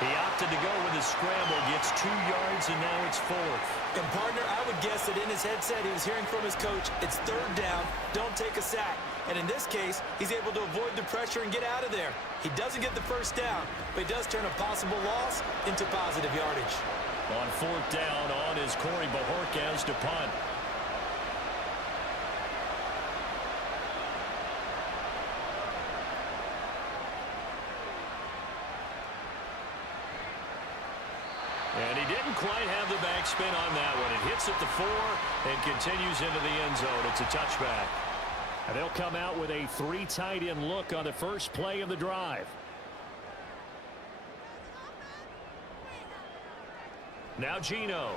He opted to go with his scramble, gets 2 yards, and now it's 4th. And, partner, I would guess that in his headset he was hearing from his coach, it's 3rd down, don't take a sack. And in this case, he's able to avoid the pressure and get out of there. He doesn't get the 1st down, but he does turn a possible loss into positive yardage. On 4th down, on is Corey Bajorquez to punt. And he didn't quite have the backspin on that one. It hits at the 4 and continues into the end zone. It's a touchback. And they'll come out with a 3 tight end look on the first play of the drive. Now Geno.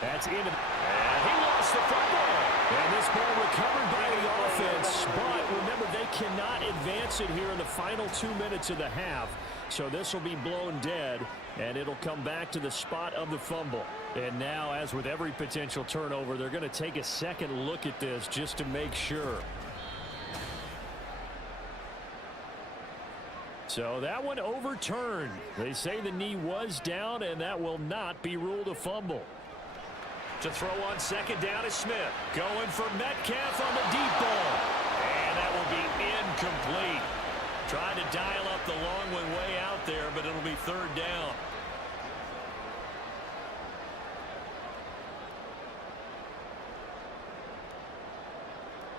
That's in. And he lost the football. And this ball recovered by the offense. But remember, they cannot advance it here in the final 2 minutes of the half. So this will be blown dead, and it'll come back to the spot of the fumble. And now, as with every potential turnover, they're going to take a second look at this just to make sure. So that one overturned. They say the knee was down, and that will not be ruled a fumble. To throw on 2nd down is Smith. Going for Metcalf on the deep ball. And that will be incomplete. Trying to dial up the long one way out there, but it'll be 3rd down.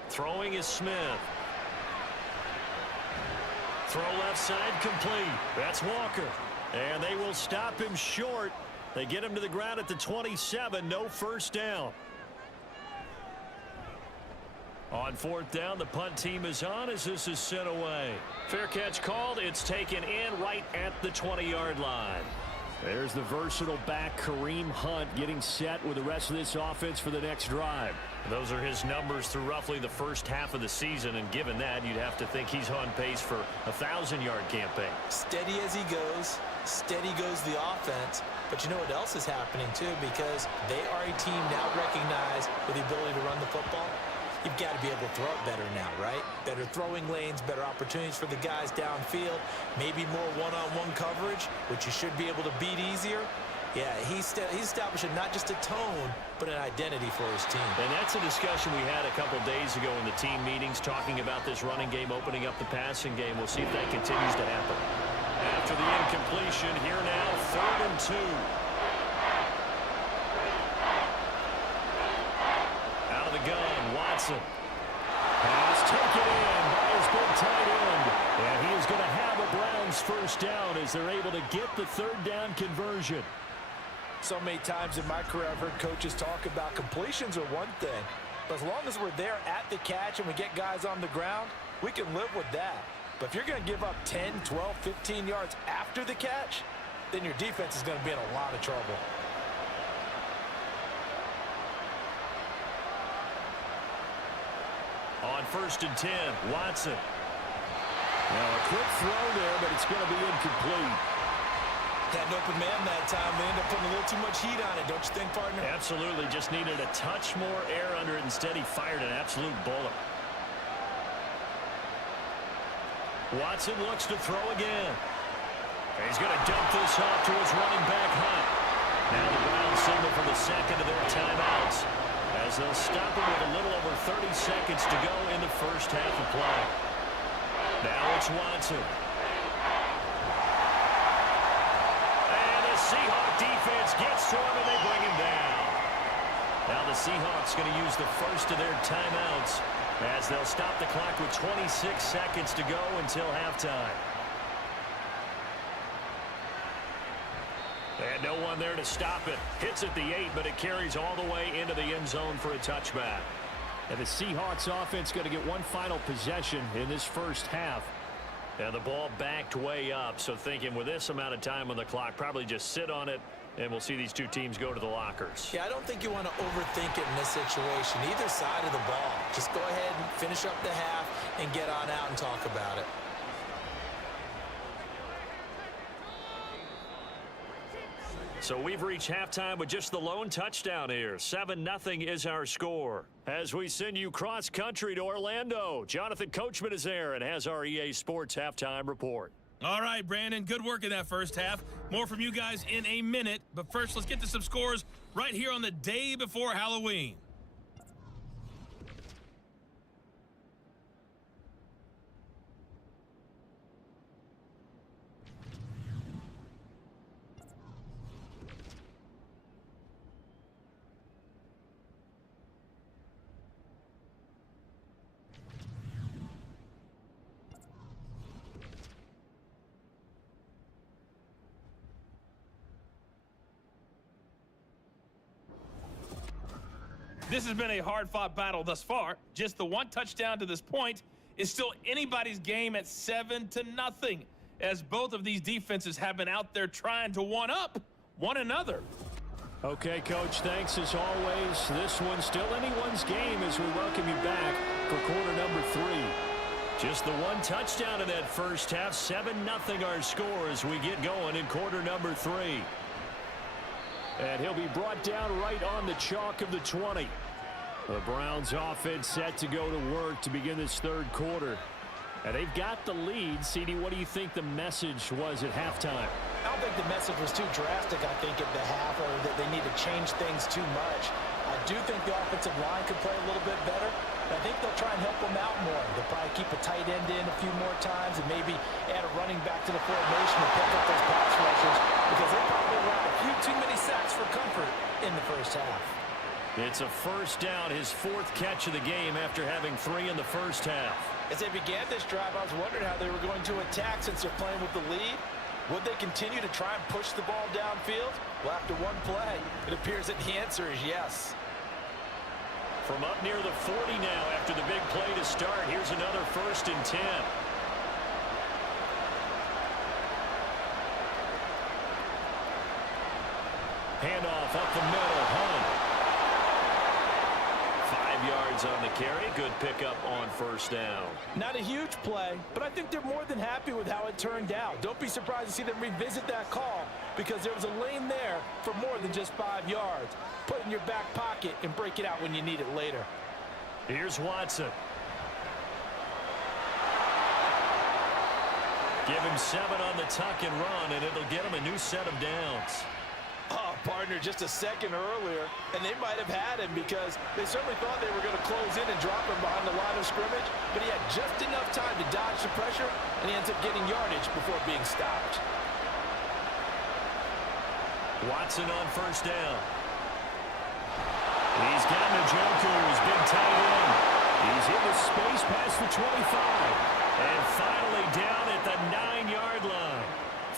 Throwing is Smith. Throw left side complete. That's Walker. And they will stop him short. They get him to the ground at the 27. No 1st down. On fourth down, the punt team is on as this is sent away. Fair catch called. It's taken in right at the 20-yard line. There's the versatile back, Kareem Hunt, getting set with the rest of this offense for the next drive. Those are his numbers through roughly the first half of the season, and given that, you'd have to think he's on pace for a 1,000-yard campaign. Steady as he goes, steady goes the offense. But you know what else is happening, too, because they are a team now recognized with the ability to run the football. You've got to be able to throw it better now, right? Better throwing lanes, better opportunities for the guys downfield, maybe more one-on-one coverage, which you should be able to beat easier. Yeah, he's establishing not just a tone, but an identity for his team. And that's a discussion we had a couple days ago in the team meetings, talking about this running game, opening up the passing game. We'll see if that continues to happen. After the incompletion, here now, 3rd and 2. Out of the gun, Watson. Pass taken in by his big tight end. And he is going to have a Browns first down as they're able to get the 3rd down conversion. So many times in my career I've heard coaches talk about completions are one thing. But as long as we're there at the catch and we get guys on the ground, we can live with that. But if you're going to give up 10, 12, 15 yards after the catch, then your defense is going to be in a lot of trouble. On 1st and 10, Watson. Now a quick throw there, but it's going to be incomplete. Had an open man that time. They ended up putting a little too much heat on it, don't you think, partner? Absolutely. Just needed a touch more air under it. Instead, he fired an absolute bullet. Watson looks to throw again. He's going to dump this off to his running back, Hunt. Now the Browns signal for the second of their timeouts, as they'll stop him with a little over 30 seconds to go in the first half of play. Now it's Watson. And the Seahawk defense gets to him, and they bring him down. Now the Seahawks going to use the first of their timeouts, as they'll stop the clock with 26 seconds to go until halftime. And no one there to stop it. Hits at the 8, but it carries all the way into the end zone for a touchback. And the Seahawks offense going to get one final possession in this first half. And the ball backed way up. So thinking with this amount of time on the clock, probably just sit on it, and we'll see these two teams go to the lockers. Yeah, I don't think you want to overthink it in this situation. Either side of the ball. Just go ahead and finish up the half and get on out and talk about it. So we've reached halftime with just the lone touchdown here. 7-0 is our score. As we send you cross-country to Orlando, Jonathan Coachman is there and has our EA Sports halftime report. All right, Brandon, good work in that first half. More from you guys in a minute. But first, let's get to some scores right here on the day before Halloween. This has been a hard-fought battle thus far. Just the one touchdown to this point is still anybody's game at 7-0, as both of these defenses have been out there trying to one-up one another. Okay, Coach, thanks as always. This one's still anyone's game as we welcome you back for quarter number 3. Just the one touchdown in that first half. 7-0 our score as we get going in quarter number 3. And he'll be brought down right on the chalk of the 20. The Browns offense set to go to work to begin this third quarter. And they've got the lead. CD, what do you think the message was at halftime? I don't think the message was too drastic, I think, at the half, or that they need to change things too much. I do think the offensive line could play a little bit better, but I think they'll try and help them out more. They'll probably keep a tight end in a few more times and maybe add a running back to the formation to pick up those pass rushers, because they probably allowed a few too many sacks for comfort in the first half. It's a first down, his 4th catch of the game after having 3 in the first half. As they began this drive, I was wondering how they were going to attack since they're playing with the lead. Would they continue to try and push the ball downfield? Well, after one play, it appears that the answer is yes. From up near the 40 now after the big play to start. Here's another 1st and 10. Handoff up the middle. Hunt. 5 yards on the carry. Good pickup on 1st down. Not a huge play, but I think they're more than happy with how it turned out. Don't be surprised to see them revisit that call because there was a lane there for more than just 5 yards. Put it in your back pocket and break it out when you need it later. Here's Watson. Give him 7 on the tuck and run, and it'll get him a new set of downs. Oh, partner, just a second earlier, and they might have had him because they certainly thought they were going to close in and drop him behind the line of scrimmage, but he had just enough time to dodge the pressure, and he ends up getting yardage before being stopped. Watson on 1st down. He's got Njoku, who's been tight end. He's in the space past the 25, and finally down at the 9-yard line.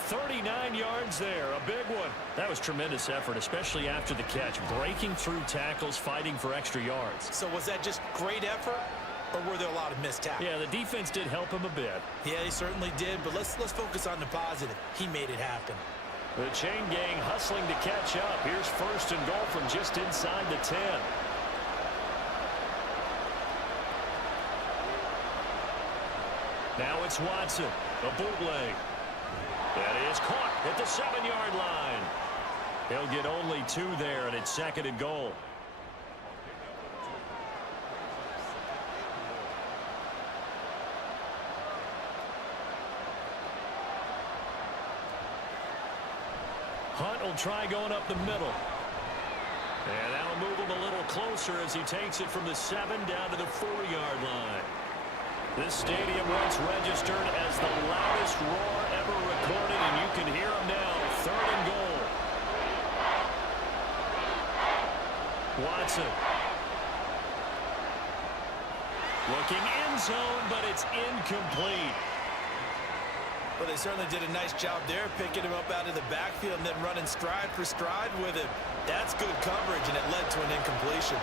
39 yards there, a big one. That was tremendous effort, especially after the catch. Breaking through tackles, fighting for extra yards. So was that just great effort, or were there a lot of missed tackles? Yeah, the defense did help him a bit. Yeah, he certainly did, but let's focus on the positive. He made it happen. The chain gang hustling to catch up. Here's 1st and goal from just inside the 10. Now it's Watson, a bootleg. That is caught at the 7-yard line. He'll get only 2 there, and it's 2nd and goal. Hunt will try going up the middle. And that'll move him a little closer as he takes it from the 7 down to the 4-yard line. This stadium once registered as the loudest roar ever recorded, and you can hear him now. 3rd and goal. Watson. Looking end zone, but it's incomplete. Well, they certainly did a nice job there, picking him up out of the backfield and then running stride for stride with him. That's good coverage, and it led to an incompletion.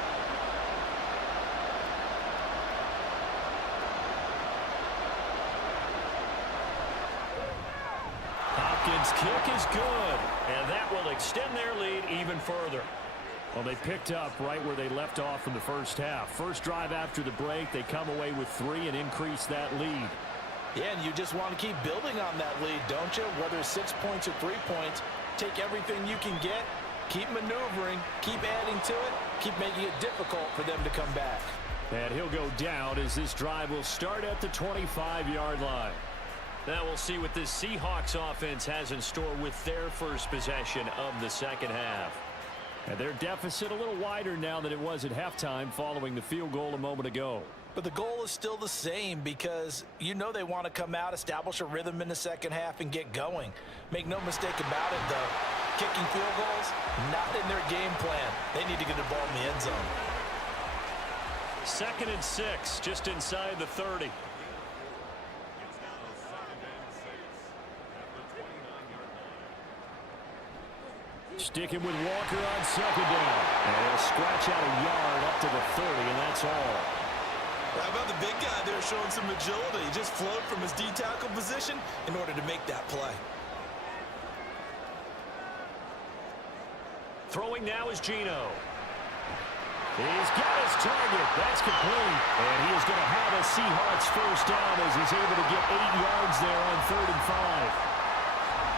Hopkins' kick is good, and that will extend their lead even further. Well, they picked up right where they left off in the 1st half. First drive after the break, they come away with 3 and increase that lead. Yeah, and you just want to keep building on that lead, don't you? Whether it's 6 points or 3 points, take everything you can get, keep maneuvering, keep adding to it, keep making it difficult for them to come back. And he'll go down as this drive will start at the 25-yard line. Now we'll see what this Seahawks offense has in store with their first possession of the 2nd half. And their deficit a little wider now than it was at halftime following the field goal a moment ago. But the goal is still the same because you know they want to come out, establish a rhythm in the 2nd half, and get going. Make no mistake about it, though. Kicking field goals, not in their game plan. They need to get the ball in the end zone. 2nd and 6, just inside the 30. Sticking with Walker on 2nd down. And he'll scratch out a yard up to the 30, and that's all. How about the big guy there showing some agility? He just flowed from his D-tackle position in order to make that play. Throwing now is Geno. He's got his target. That's complete. And he is going to have a Seahawks 1st down as he's able to get 8 yards there on 3rd and 5.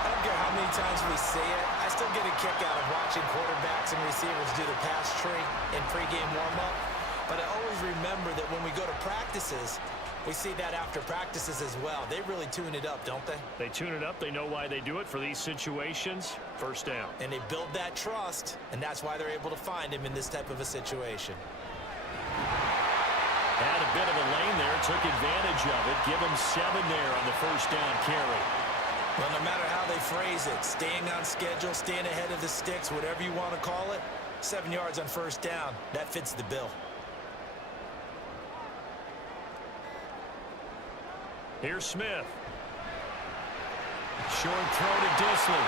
I don't care how many times we say it, I still get a kick out of watching quarterbacks and receivers do the pass tree in pregame warm-up. But I always remember that when we go to practices, we see that after practices as well. They really tune it up, don't they? They tune it up. They know why they do it for these situations. 1st down. And they build that trust, and that's why they're able to find him in this type of a situation. Had a bit of a lane there, took advantage of it. Give him 7 there on the 1st down carry. Well, no matter how they phrase it, staying on schedule, staying ahead of the sticks, whatever you want to call it, 7 yards on 1st down, that fits the bill. Here's Smith. Short throw to Disley.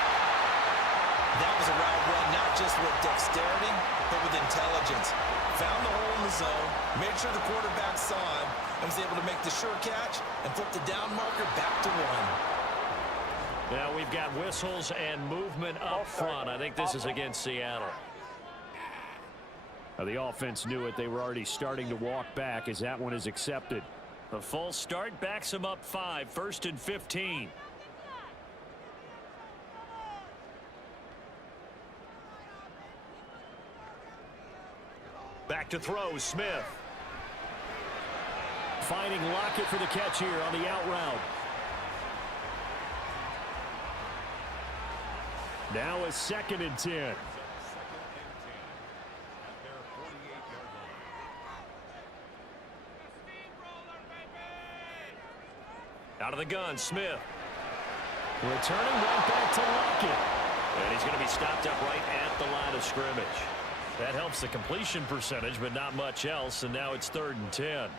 That was a route run, not just with dexterity, but with intelligence. found the hole in the zone, made sure the quarterback saw him, and was able to make the sure catch and flip the down marker back to 1. Now we've got whistles and movement up front. I think this is against Seattle. Now the offense knew it. They were already starting to walk back as that one is accepted. The full start backs them up 5, 1st and 15. Back to throw, Smith. Finding Lockett for the catch here on the out route. Now a 2nd and 10. Out of the gun, Smith. Returning right back to Lockett. And he's going to be stopped up right at the line of scrimmage. That helps the completion percentage, but not much else, and now it's 3rd and 10.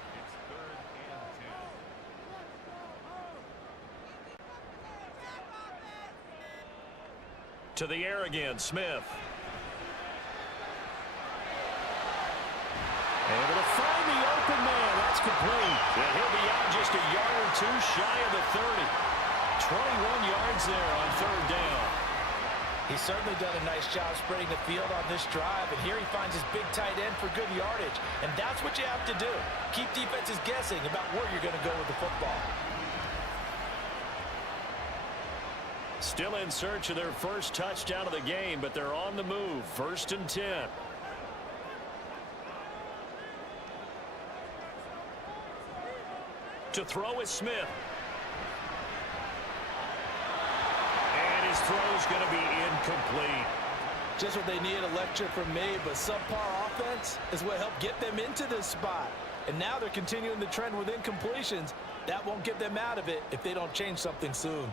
To the air again, Smith. Able to find the open man. That's complete. And he'll be out just a yard or 2 shy of the 30. 21 yards there on 3rd down. He's certainly done a nice job spreading the field on this drive, and here he finds his big tight end for good yardage. And that's what you have to do. Keep defenses guessing about where you're going to go with the football. Still in search of their first touchdown of the game, but they're on the move. 1st and 10. To throw is Smith. And his throw is going to be incomplete. Just what they needed a lecture from me, but subpar offense is what helped get them into this spot. And now they're continuing the trend with incompletions. That won't get them out of it if they don't change something soon.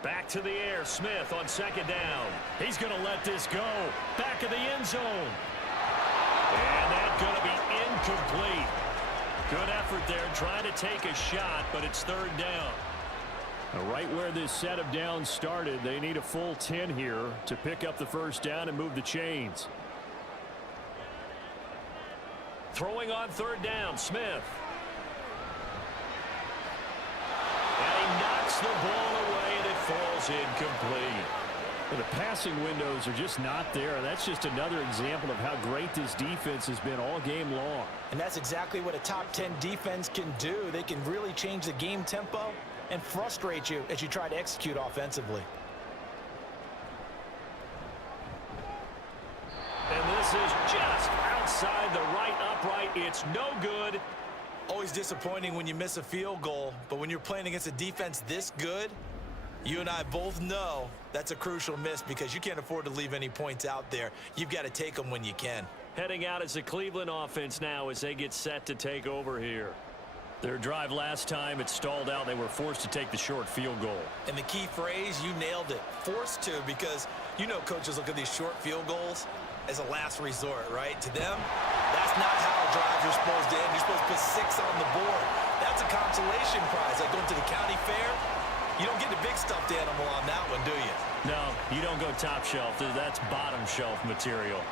Back to the air, Smith on 2nd down. He's going to let this go. Back of the end zone. And that's going to be incomplete. Good effort there, trying to take a shot, but it's 3rd down. Right where this set of downs started, they need a full 10 here to pick up the 1st down and move the chains. Throwing on 3rd down, Smith. And he knocks the ball away, and it falls incomplete. Well, the passing windows are just not there. That's just another example of how great this defense has been all game long. And that's exactly what a top 10 defense can do. They can really change the game tempo and frustrate you as you try to execute offensively. And this is just outside the right upright. It's no good. Always disappointing when you miss a field goal, but when you're playing against a defense this good, you and I both know that's a crucial miss because you can't afford to leave any points out there. You've got to take them when you can. Heading out as the Cleveland offense now as they get set to take over here. Their drive last time, it stalled out. They were forced to take the short field goal. And the key phrase, you nailed it. Forced to, because you know coaches look at these short field goals as a last resort, right? To them, that's not how drives are supposed to end. You're supposed to put 6 on the board. That's a consolation prize. Like going to the county fair, you don't get the big stuffed animal on that one, do you? No, you don't go top shelf. That's bottom shelf material.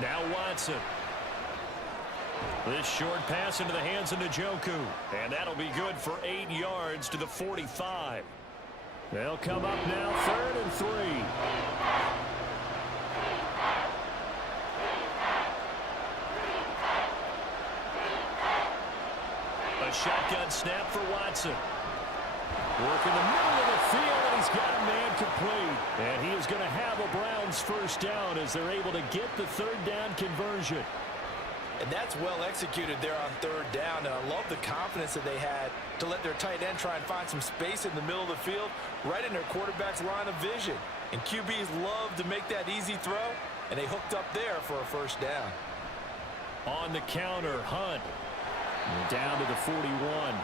Now Watson. This short pass into the hands of Njoku. And that'll be good for 8 yards to the 45. They'll come up now 3rd and 3. A shotgun snap for Watson. Working the middle of the field, and he's got a man complete. And he is going to have a Browns 1st down as they're able to get the 3rd down conversion. And that's well executed there on 3rd down. And I love the confidence that they had to let their tight end try and find some space in the middle of the field, right in their quarterback's line of vision. And QBs love to make that easy throw, and they hooked up there for a 1st down. On the counter, Hunt. Down to the 41.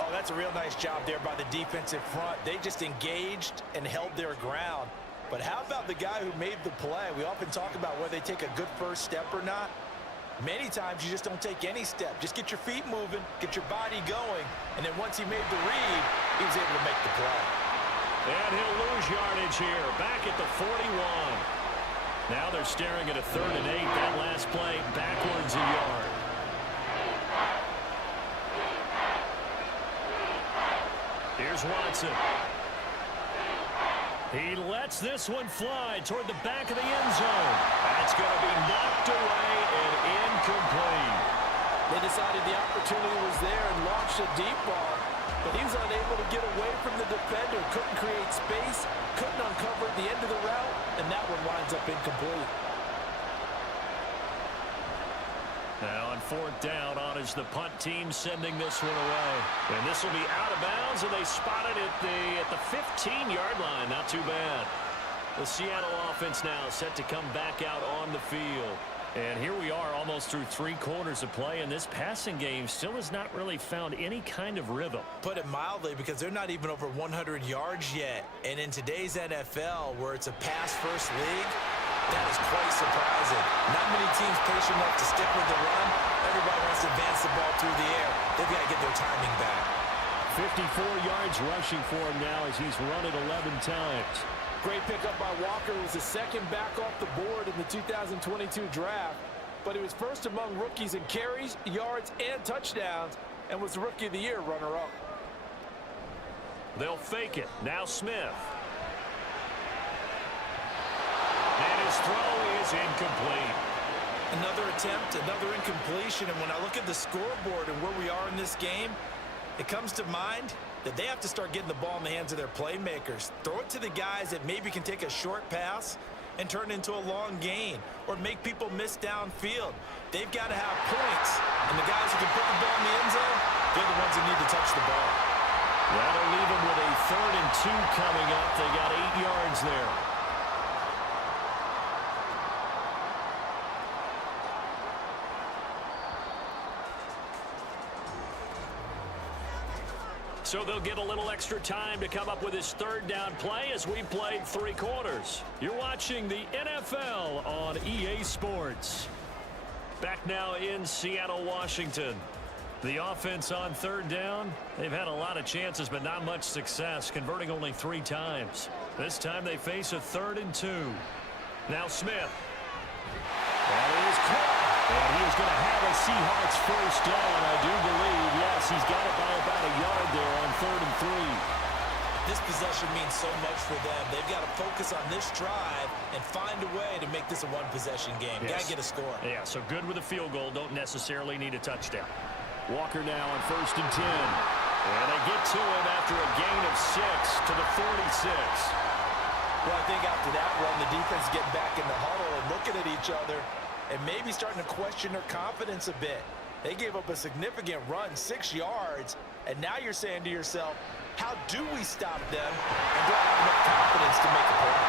Oh, that's a real nice job there by the defensive front. They just engaged and held their ground. But how about the guy who made the play? We often talk about whether they take a good first step or not. Many times you just don't take any step. Just get your feet moving, get your body going, and then once he made the read, he was able to make the play. And he'll lose yardage here, back at the 41. Now they're staring at a 3rd and 8. That last play backwards a yard. Here's Watson. He lets this one fly toward the back of the end zone. That's going to be knocked away and incomplete. They decided the opportunity was there and launched a deep ball, but he was unable to get away from the defender. Couldn't create space, couldn't uncover the end of the route, and that one winds up incomplete. Now on 4th down, on is the punt team sending this one away. And this will be out of bounds, and they spot it at the 15-yard line. Not too bad. The Seattle offense now set to come back out on the field. And here we are almost through 3 quarters of play, and this passing game still has not really found any kind of rhythm. Put it mildly, because they're not even over 100 yards yet. And in today's NFL, where it's a pass-first league, that is quite surprising. Not many teams patient enough to stick with the run. Everybody wants to advance the ball through the air. They've got to get their timing back. 54 yards rushing for him now as he's run it 11 times. Great pickup by Walker. Was the second back off the board in the 2022 draft, but he was first among rookies in carries, yards, and touchdowns, and was the Rookie of the Year runner-up. They'll fake it. Now Smith. And his throw is incomplete. Another attempt, another incompletion, and when I look at the scoreboard and where we are in this game, it comes to mind that they have to start getting the ball in the hands of their playmakers. Throw it to the guys that maybe can take a short pass and turn it into a long gain or make people miss downfield. They've got to have points, and the guys who can put the ball in the end zone, they're the ones that need to touch the ball. That'll leave them with a 3rd and 2 coming up. They got 8 yards there. So they'll get a little extra time to come up with his 3rd down play as we played 3 quarters. You're watching the NFL on EA Sports. Back now in Seattle, Washington. The offense on 3rd down, they've had a lot of chances but not much success, converting only 3 times. This time they face a 3rd and 2. Now Smith. That is caught. And he is going to have a Seahawks 1st down, I do believe. Yes, he's got it by about a yard there on 3rd and 3. This possession means so much for them. They've got to focus on this drive and find a way to make this a one-possession game. Yes. Got to get a score. Yeah, so good with a field goal. Don't necessarily need a touchdown. Walker now on 1st and 10. And they get to him after a gain of 6 to the 46. Well, I think after that run, the defense getting back in the huddle and looking at each other and maybe starting to question their confidence a bit. They gave up a significant run, 6 yards, and now you're saying to yourself, how do we stop them, and do I have enough confidence to make a play?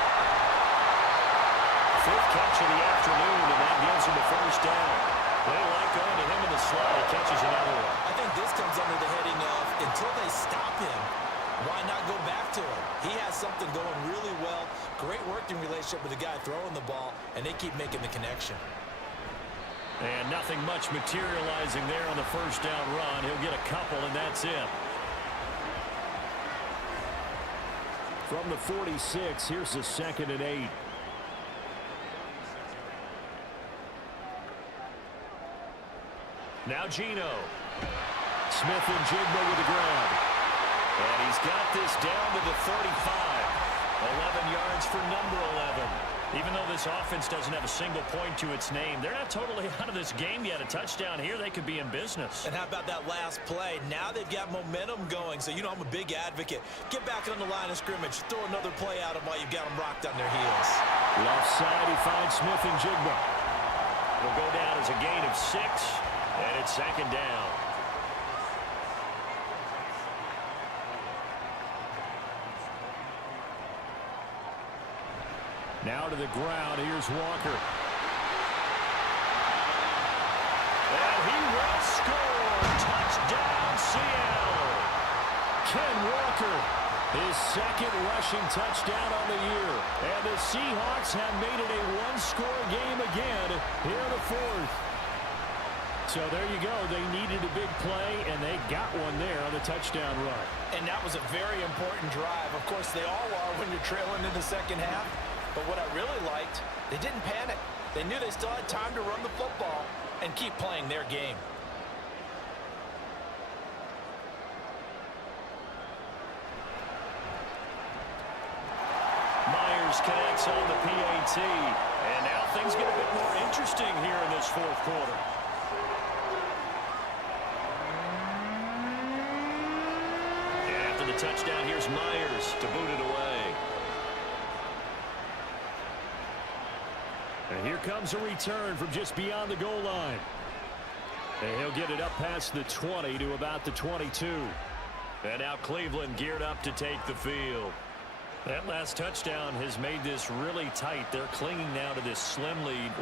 5th catch of the afternoon, and that gives him the 1st down. They like going to him in the slot. He catches another one. I think this comes under the heading of, until they stop him, why not go back to him? He has something going really well, great working relationship with the guy throwing the ball, and they keep making the connection. And nothing much materializing there on the 1st down run. He'll get a couple, and that's it. From the 46, here's the 2nd and 8. Now Geno. Smith and Jigba with the grab. And he's got this down to the 35. 11 yards for number 11. Even though this offense doesn't have a single point to its name, they're not totally out of this game yet. A touchdown here, they could be in business. And how about that last play? Now they've got momentum going. So, you know, I'm a big advocate. Get back on the line of scrimmage. Throw another play out of while you've got them rocked on their heels. Left side, he finds Smith and Jigba. Will go down as a gain of 6, and it's 2nd down. Now to the ground. Here's Walker. And he will score. Touchdown, Seattle. Ken Walker, his 2nd rushing touchdown on the year. And the Seahawks have made it a one-score game again here in the 4th. So there you go. They needed a big play, and they got one there on the touchdown run. And that was a very important drive. Of course, they all are when you're trailing in the second half. But what I really liked, they didn't panic. They knew they still had time to run the football and keep playing their game. Myers connects on the PAT. And now things get a bit more interesting here in this fourth quarter. And after the touchdown, here's Myers to boot it away. And here comes a return from just beyond the goal line. And he'll get it up past the 20 to about the 22. And now Cleveland geared up to take the field. That last touchdown has made this really tight. They're clinging now to this slim lead.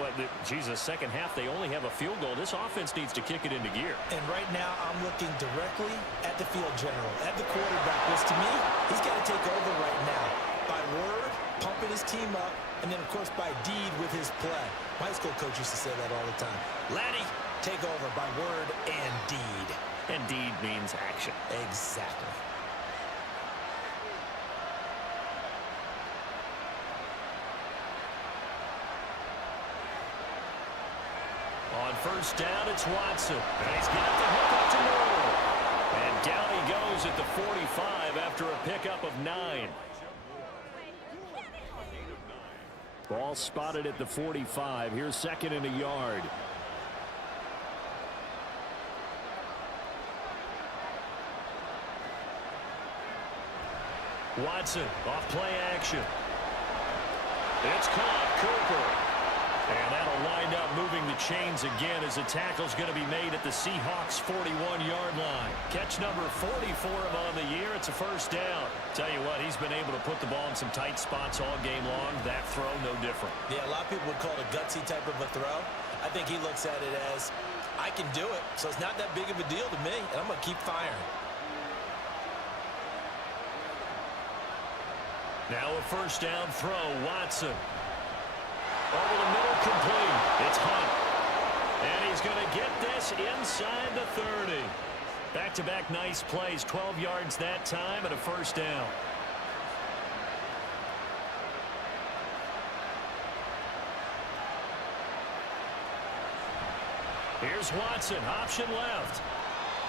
Jesus, second half, they only have a field goal. This offense needs to kick it into gear. And right now, I'm looking directly at the field general, at the quarterback, which to me, he's got to take over right now. By word, pumping his team up, and then, of course, by deed with his play. My high school coach used to say that all the time. Laddie, take over by word and deed. And deed means action. Exactly. On first down, it's Watson. And he's got the hook up to Moore. And down he goes at the 45 after a pickup of 9. Ball spotted at the 45. Here's second and a yard. Watson off play action. It's caught. Cooper. And that'll wind up moving the chains again as the tackle's going to be made at the Seahawks' 41-yard line. Catch number 44 on the year. It's a first down. Tell you what, he's been able to put the ball in some tight spots all game long. That throw, no different. Yeah, a lot of people would call it a gutsy type of a throw. I think he looks at it as, I can do it, so it's not that big of a deal to me, and I'm going to keep firing. Now a first down throw, Watson. Over the middle, complete. It's Hunt. And he's going to get this inside the 30. Back-to-back nice plays, 12 yards that time and a first down. Here's Watson, option left.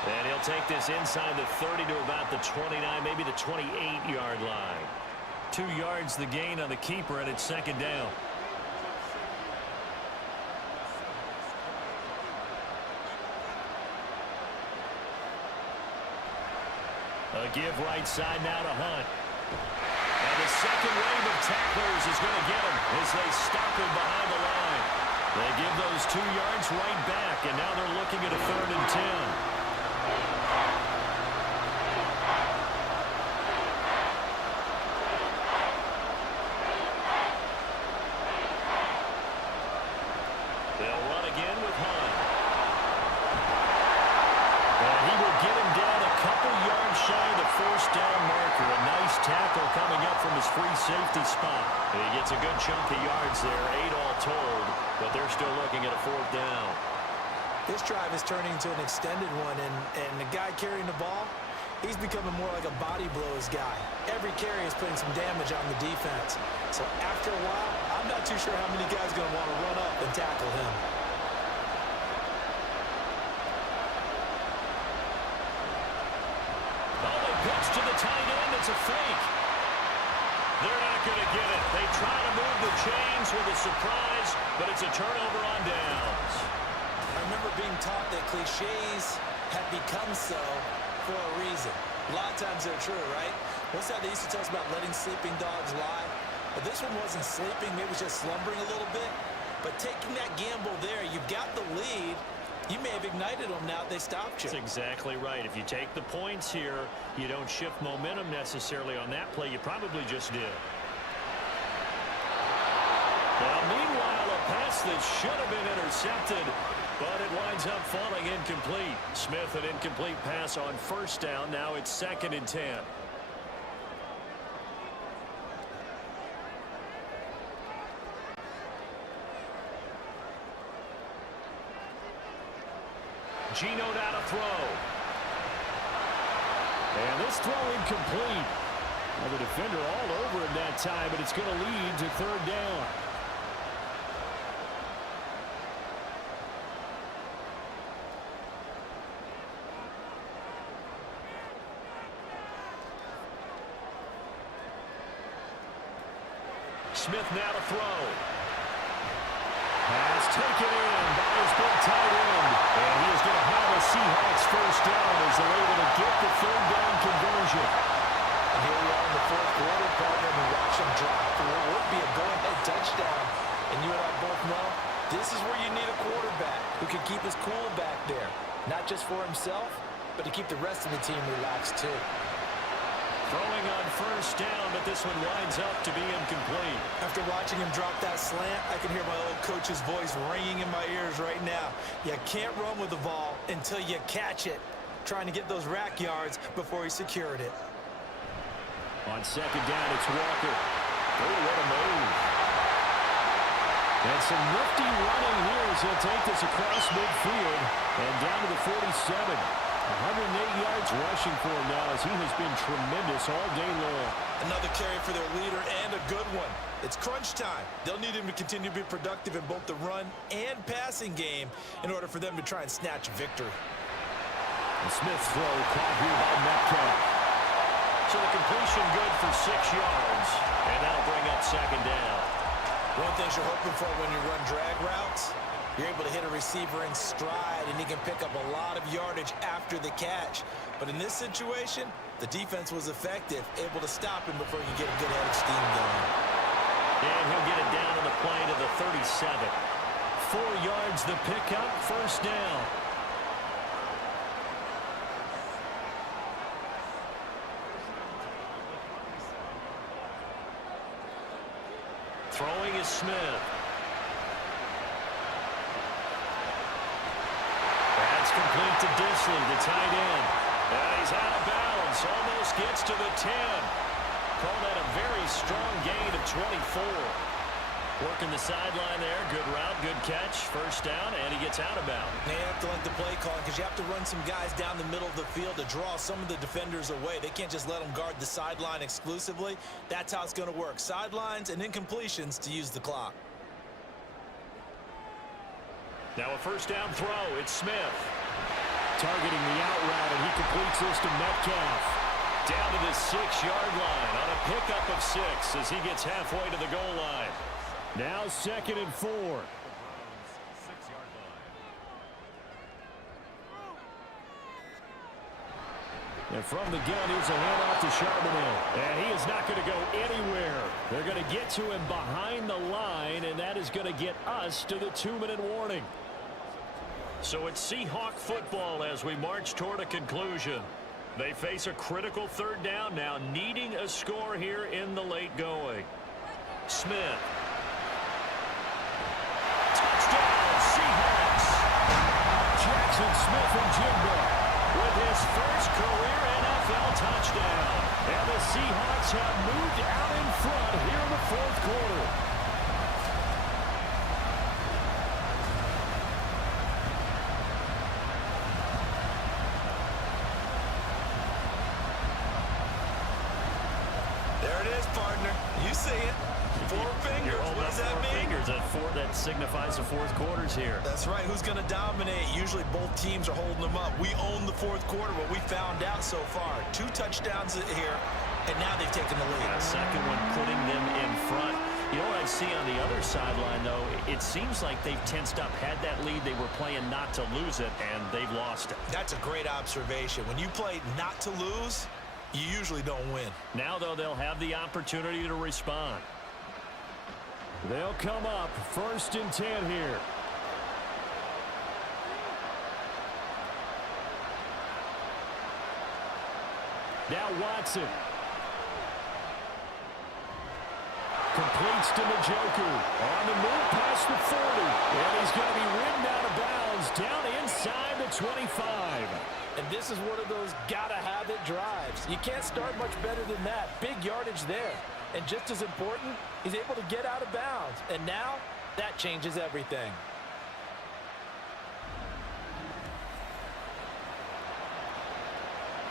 And he'll take this inside the 30 to about the 29, maybe the 28-yard line. 2 yards the gain on the keeper, and it's second down. A give right side now to Hunt. And the second wave of tacklers is going to get him as they stop him behind the line. They give those 2 yards right back, and now they're looking at a 3rd and 10. They'll run again with Hunt. And he will get him down a couple yards shy of the first down marker. A nice tackle coming up from his free safety spot. He gets a good chunk of yards there, 8 all told, but they're still looking at a 4th down. This drive is turning into an extended one, and the guy carrying the ball, he's becoming more like a body blows guy. Every carry is putting some damage on the defense. So after a while, I'm not too sure how many guys are going to want to run up and tackle him. Oh, they pitch to the tight end. It's a fake. They're not going to get it. They try to move the chains with a surprise, but it's a turnover on downs. I remember being taught that cliches have become so for a reason. A lot of times they're true, right? What's that they used to tell us about letting sleeping dogs lie? But this one wasn't sleeping, maybe it was just slumbering a little bit. But taking that gamble there, you've got the lead. You may have ignited them now they stopped you. That's exactly right. If you take the points here, you don't shift momentum necessarily on that play. You probably just did. Now, meanwhile, a pass that should have been intercepted, but it winds up falling incomplete. Smith, an incomplete pass on first down. Now it's 2nd and 10. Gino now to throw. And this throw incomplete. Well, the defender all over him that time, but it's going to lead to third down. Smith now to throw. Pass taken in by his big tight end. And he is going to have a Seahawks first down as they're able to get the third down conversion. And here we are in the fourth quarter, partner, and watch him drop for what would be a go-ahead touchdown. And you and I both know this is where you need a quarterback who can keep his cool back there. Not just for himself, but to keep the rest of the team relaxed too. Throwing on first down, but this one winds up to be incomplete. After watching him drop that slant, I can hear my old coach's voice ringing in my ears right now. You can't run with the ball until you catch it. Trying to get those rack yards before he secured it. On second down, it's Walker. Oh, what a move. And some nifty running here as he'll take this across midfield and down to the 47. 108 yards rushing for him now as he has been tremendous all day long. Another carry for their leader and a good one. It's crunch time. They'll need him to continue to be productive in both the run and passing game in order for them to try and snatch a victory. The Smith's throw caught here by Metcalf. So the completion good for 6 yards, and that'll bring up second down. One of the things you're hoping for when you run drag routes, you're able to hit a receiver in stride, and he can pick up a lot of yardage after the catch. But in this situation, the defense was effective, able to stop him before you get a good head of steam going. And he'll get it down on the play to the 37. 4 yards the pickup, first down. Throwing is Smith. That's complete to Disley, the tight end. And he's out of bounds. Almost gets to the 10. Call that a very strong gain of 24. Working the sideline there. Good route, good catch. First down, and he gets out of bounds. They have to let the play call because you have to run some guys down the middle of the field to draw some of the defenders away. They can't just let them guard the sideline exclusively. That's how it's going to work. Sidelines and incompletions to use the clock. Now a first down throw. It's Smith. Targeting the out route, and he completes this to Metcalf. Down to the 6-yard line on a pickup of 6 as he gets halfway to the goal line. Now 2nd and 4. 6-yard line. And from the gun, here's a handoff to Charbonnet. And he is not going to go anywhere. They're going to get to him behind the line, and that is going to get us to the 2-minute warning. So it's Seahawk football as we march toward a conclusion. They face a critical third down now, needing a score here in the late going. Smith. Touchdown, Seahawks. Jackson Smith-Njigba With his first career NFL touchdown. And the Seahawks have moved out in front here in the fourth quarter. There it is, partner. You see it. 4 fingers. You're holding What up does that 4 mean? fingers. That signifies the fourth quarter's here. That's right. Who's going to dominate? Usually both teams are holding them up. We own the fourth quarter, what we found out so far. 2 touchdowns here, and now they've taken the lead. A second one putting them in front. You know what I see on the other sideline, though? It seems like they've tensed up, had that lead. They were playing not to lose it, and they've lost it. That's a great observation. When you play not to lose, you usually don't win. Now, though, they'll have the opportunity to respond. They'll come up 1st and 10 here. Now Watson. Completes to Njoku. On the move past the 40. And he's going to be ridden out of bounds down inside the 25. And this is one of those gotta-have-it drives. You can't start much better than that. Big yardage there. And just as important, he's able to get out of bounds. And now, that changes everything.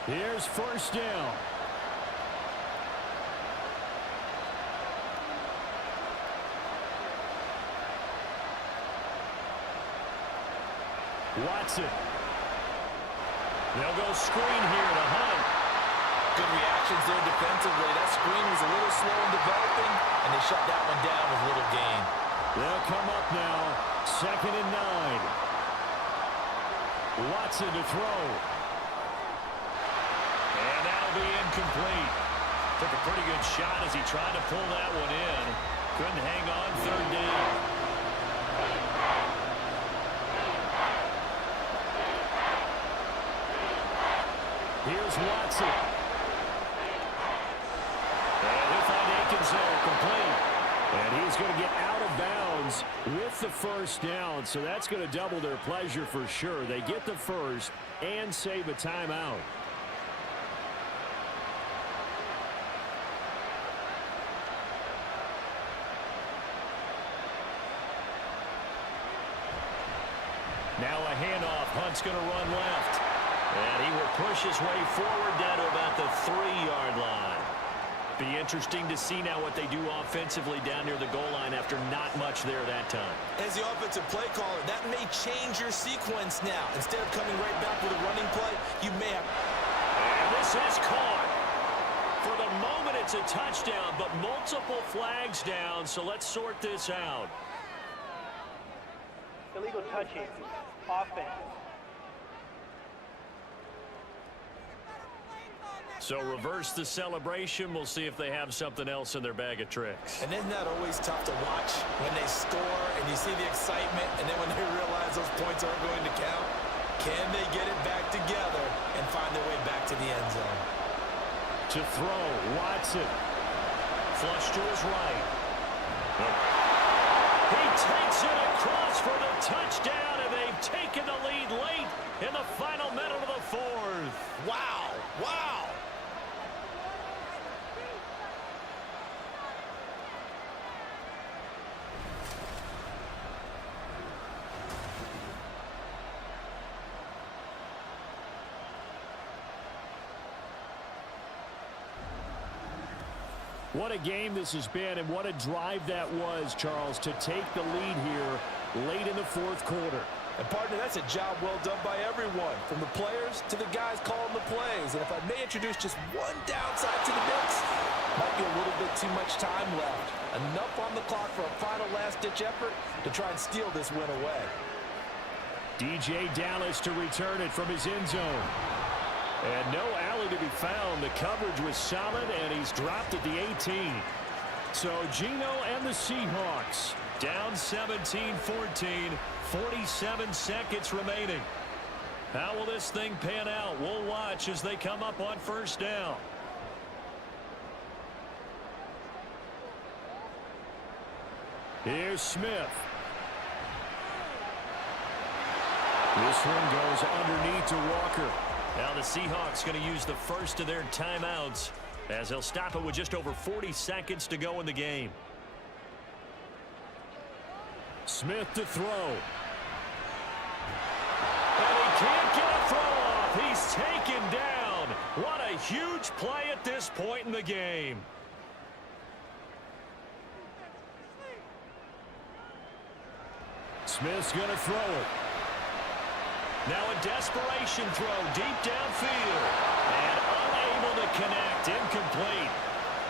Here's first down. Watson. They'll go screen here to Hunt. Good reactions there defensively. That screen was a little slow in developing, and they shut that one down with little gain. They'll come up now. 2nd and 9. Watson to throw. And that'll be incomplete. Took a pretty good shot as he tried to pull that one in. Couldn't hang on 3rd down. Here's Watson. And he'll find Akins there, complete. And he's going to get out of bounds with the first down, so that's going to double their pleasure for sure. They get the first and save a timeout. Now a handoff. Hunt's going to run left. And he will push his way forward down to about the 3-yard line. Be interesting to see now what they do offensively down near the goal line after not much there that time. As the offensive play caller, that may change your sequence now. Instead of coming right back with a running play, you may have... And this is caught. For the moment, it's a touchdown, but multiple flags down, so let's sort this out. Illegal touching. Offense. So reverse the celebration. We'll see if they have something else in their bag of tricks. And isn't that always tough to watch when they score and you see the excitement, and then when they realize those points aren't going to count? Can they get it back together and find their way back to the end zone? To throw, Watson. Flush to his right. He takes it across for the touchdown, and they've taken the lead late in the final minute of the 4th. Wow! Wow! What a game this has been, and what a drive that was, Charles, to take the lead here late in the 4th quarter. And, partner, that's a job well done by everyone, from the players to the guys calling the plays. And if I may introduce just one downside to the mix, might be a little bit too much time left. Enough on the clock for a final last-ditch effort to try and steal this win away. DJ Dallas to return it from his end zone. And no alley to be found. The coverage was solid, and he's dropped at the 18. So Geno and the Seahawks down 17-14, 47 seconds remaining. How will this thing pan out? We'll watch as they come up on first down. Here's Smith. This one goes underneath to Walker. Now the Seahawks going to use the first of their timeouts as they'll stop it with just over 40 seconds to go in the game. Smith to throw. And he can't get a throw off. He's taken down. What a huge play at this point in the game. Smith's going to throw it. Now a desperation throw deep downfield. And unable to connect. Incomplete.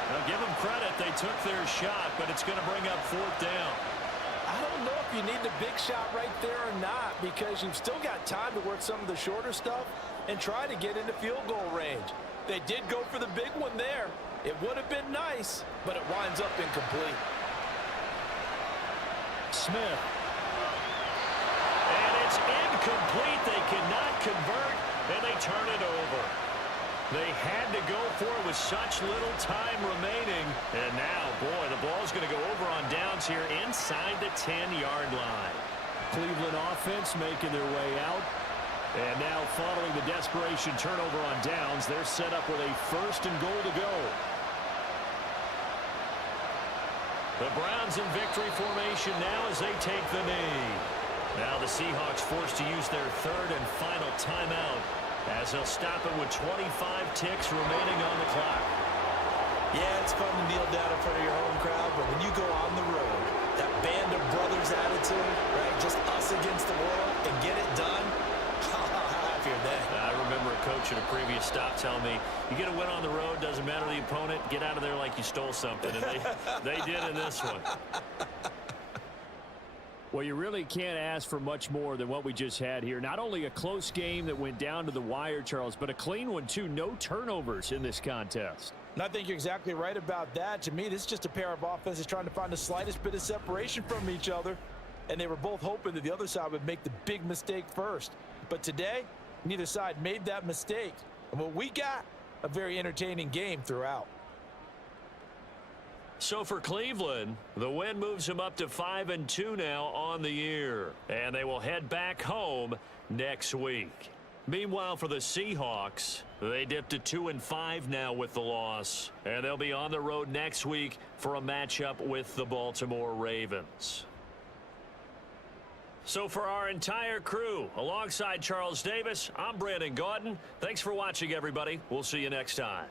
Now give them credit. They took their shot, but it's going to bring up 4th down. I don't know if you need the big shot right there or not, because you've still got time to work some of the shorter stuff and try to get into field goal range. They did go for the big one there. It would have been nice, but it winds up incomplete. Smith. And it's incomplete. They cannot convert, and they turn it over. They had to go for it with such little time remaining. And now, boy, the ball's going to go over on downs here inside the 10-yard line. Cleveland offense making their way out. And now following the desperation turnover on downs, they're set up with a 1st and goal to go. The Browns in victory formation now as they take the knee. Now the Seahawks forced to use their 3rd and final timeout as he'll stop it with 25 ticks remaining on the clock. Yeah, it's fun to kneel down in front of your home crowd, but when you go on the road, that band of brothers attitude, right, just us against the world, and get it done, how happy are they? I remember a coach at a previous stop telling me, you get a win on the road, doesn't matter the opponent, get out of there like you stole something. And they did in this one. Well, you really can't ask for much more than what we just had here. Not only a close game that went down to the wire, Charles, but a clean one, too. No turnovers in this contest. And I think you're exactly right about that. To me, this is just a pair of offenses trying to find the slightest bit of separation from each other. And they were both hoping that the other side would make the big mistake first. But today, neither side made that mistake. And what we got, a very entertaining game throughout. So for Cleveland, the win moves them up to 5-2 now on the year. And they will head back home next week. Meanwhile, for the Seahawks, they dipped to 2-5 now with the loss. And they'll be on the road next week for a matchup with the Baltimore Ravens. So for our entire crew, alongside Charles Davis, I'm Brandon Gaudin. Thanks for watching, everybody. We'll see you next time.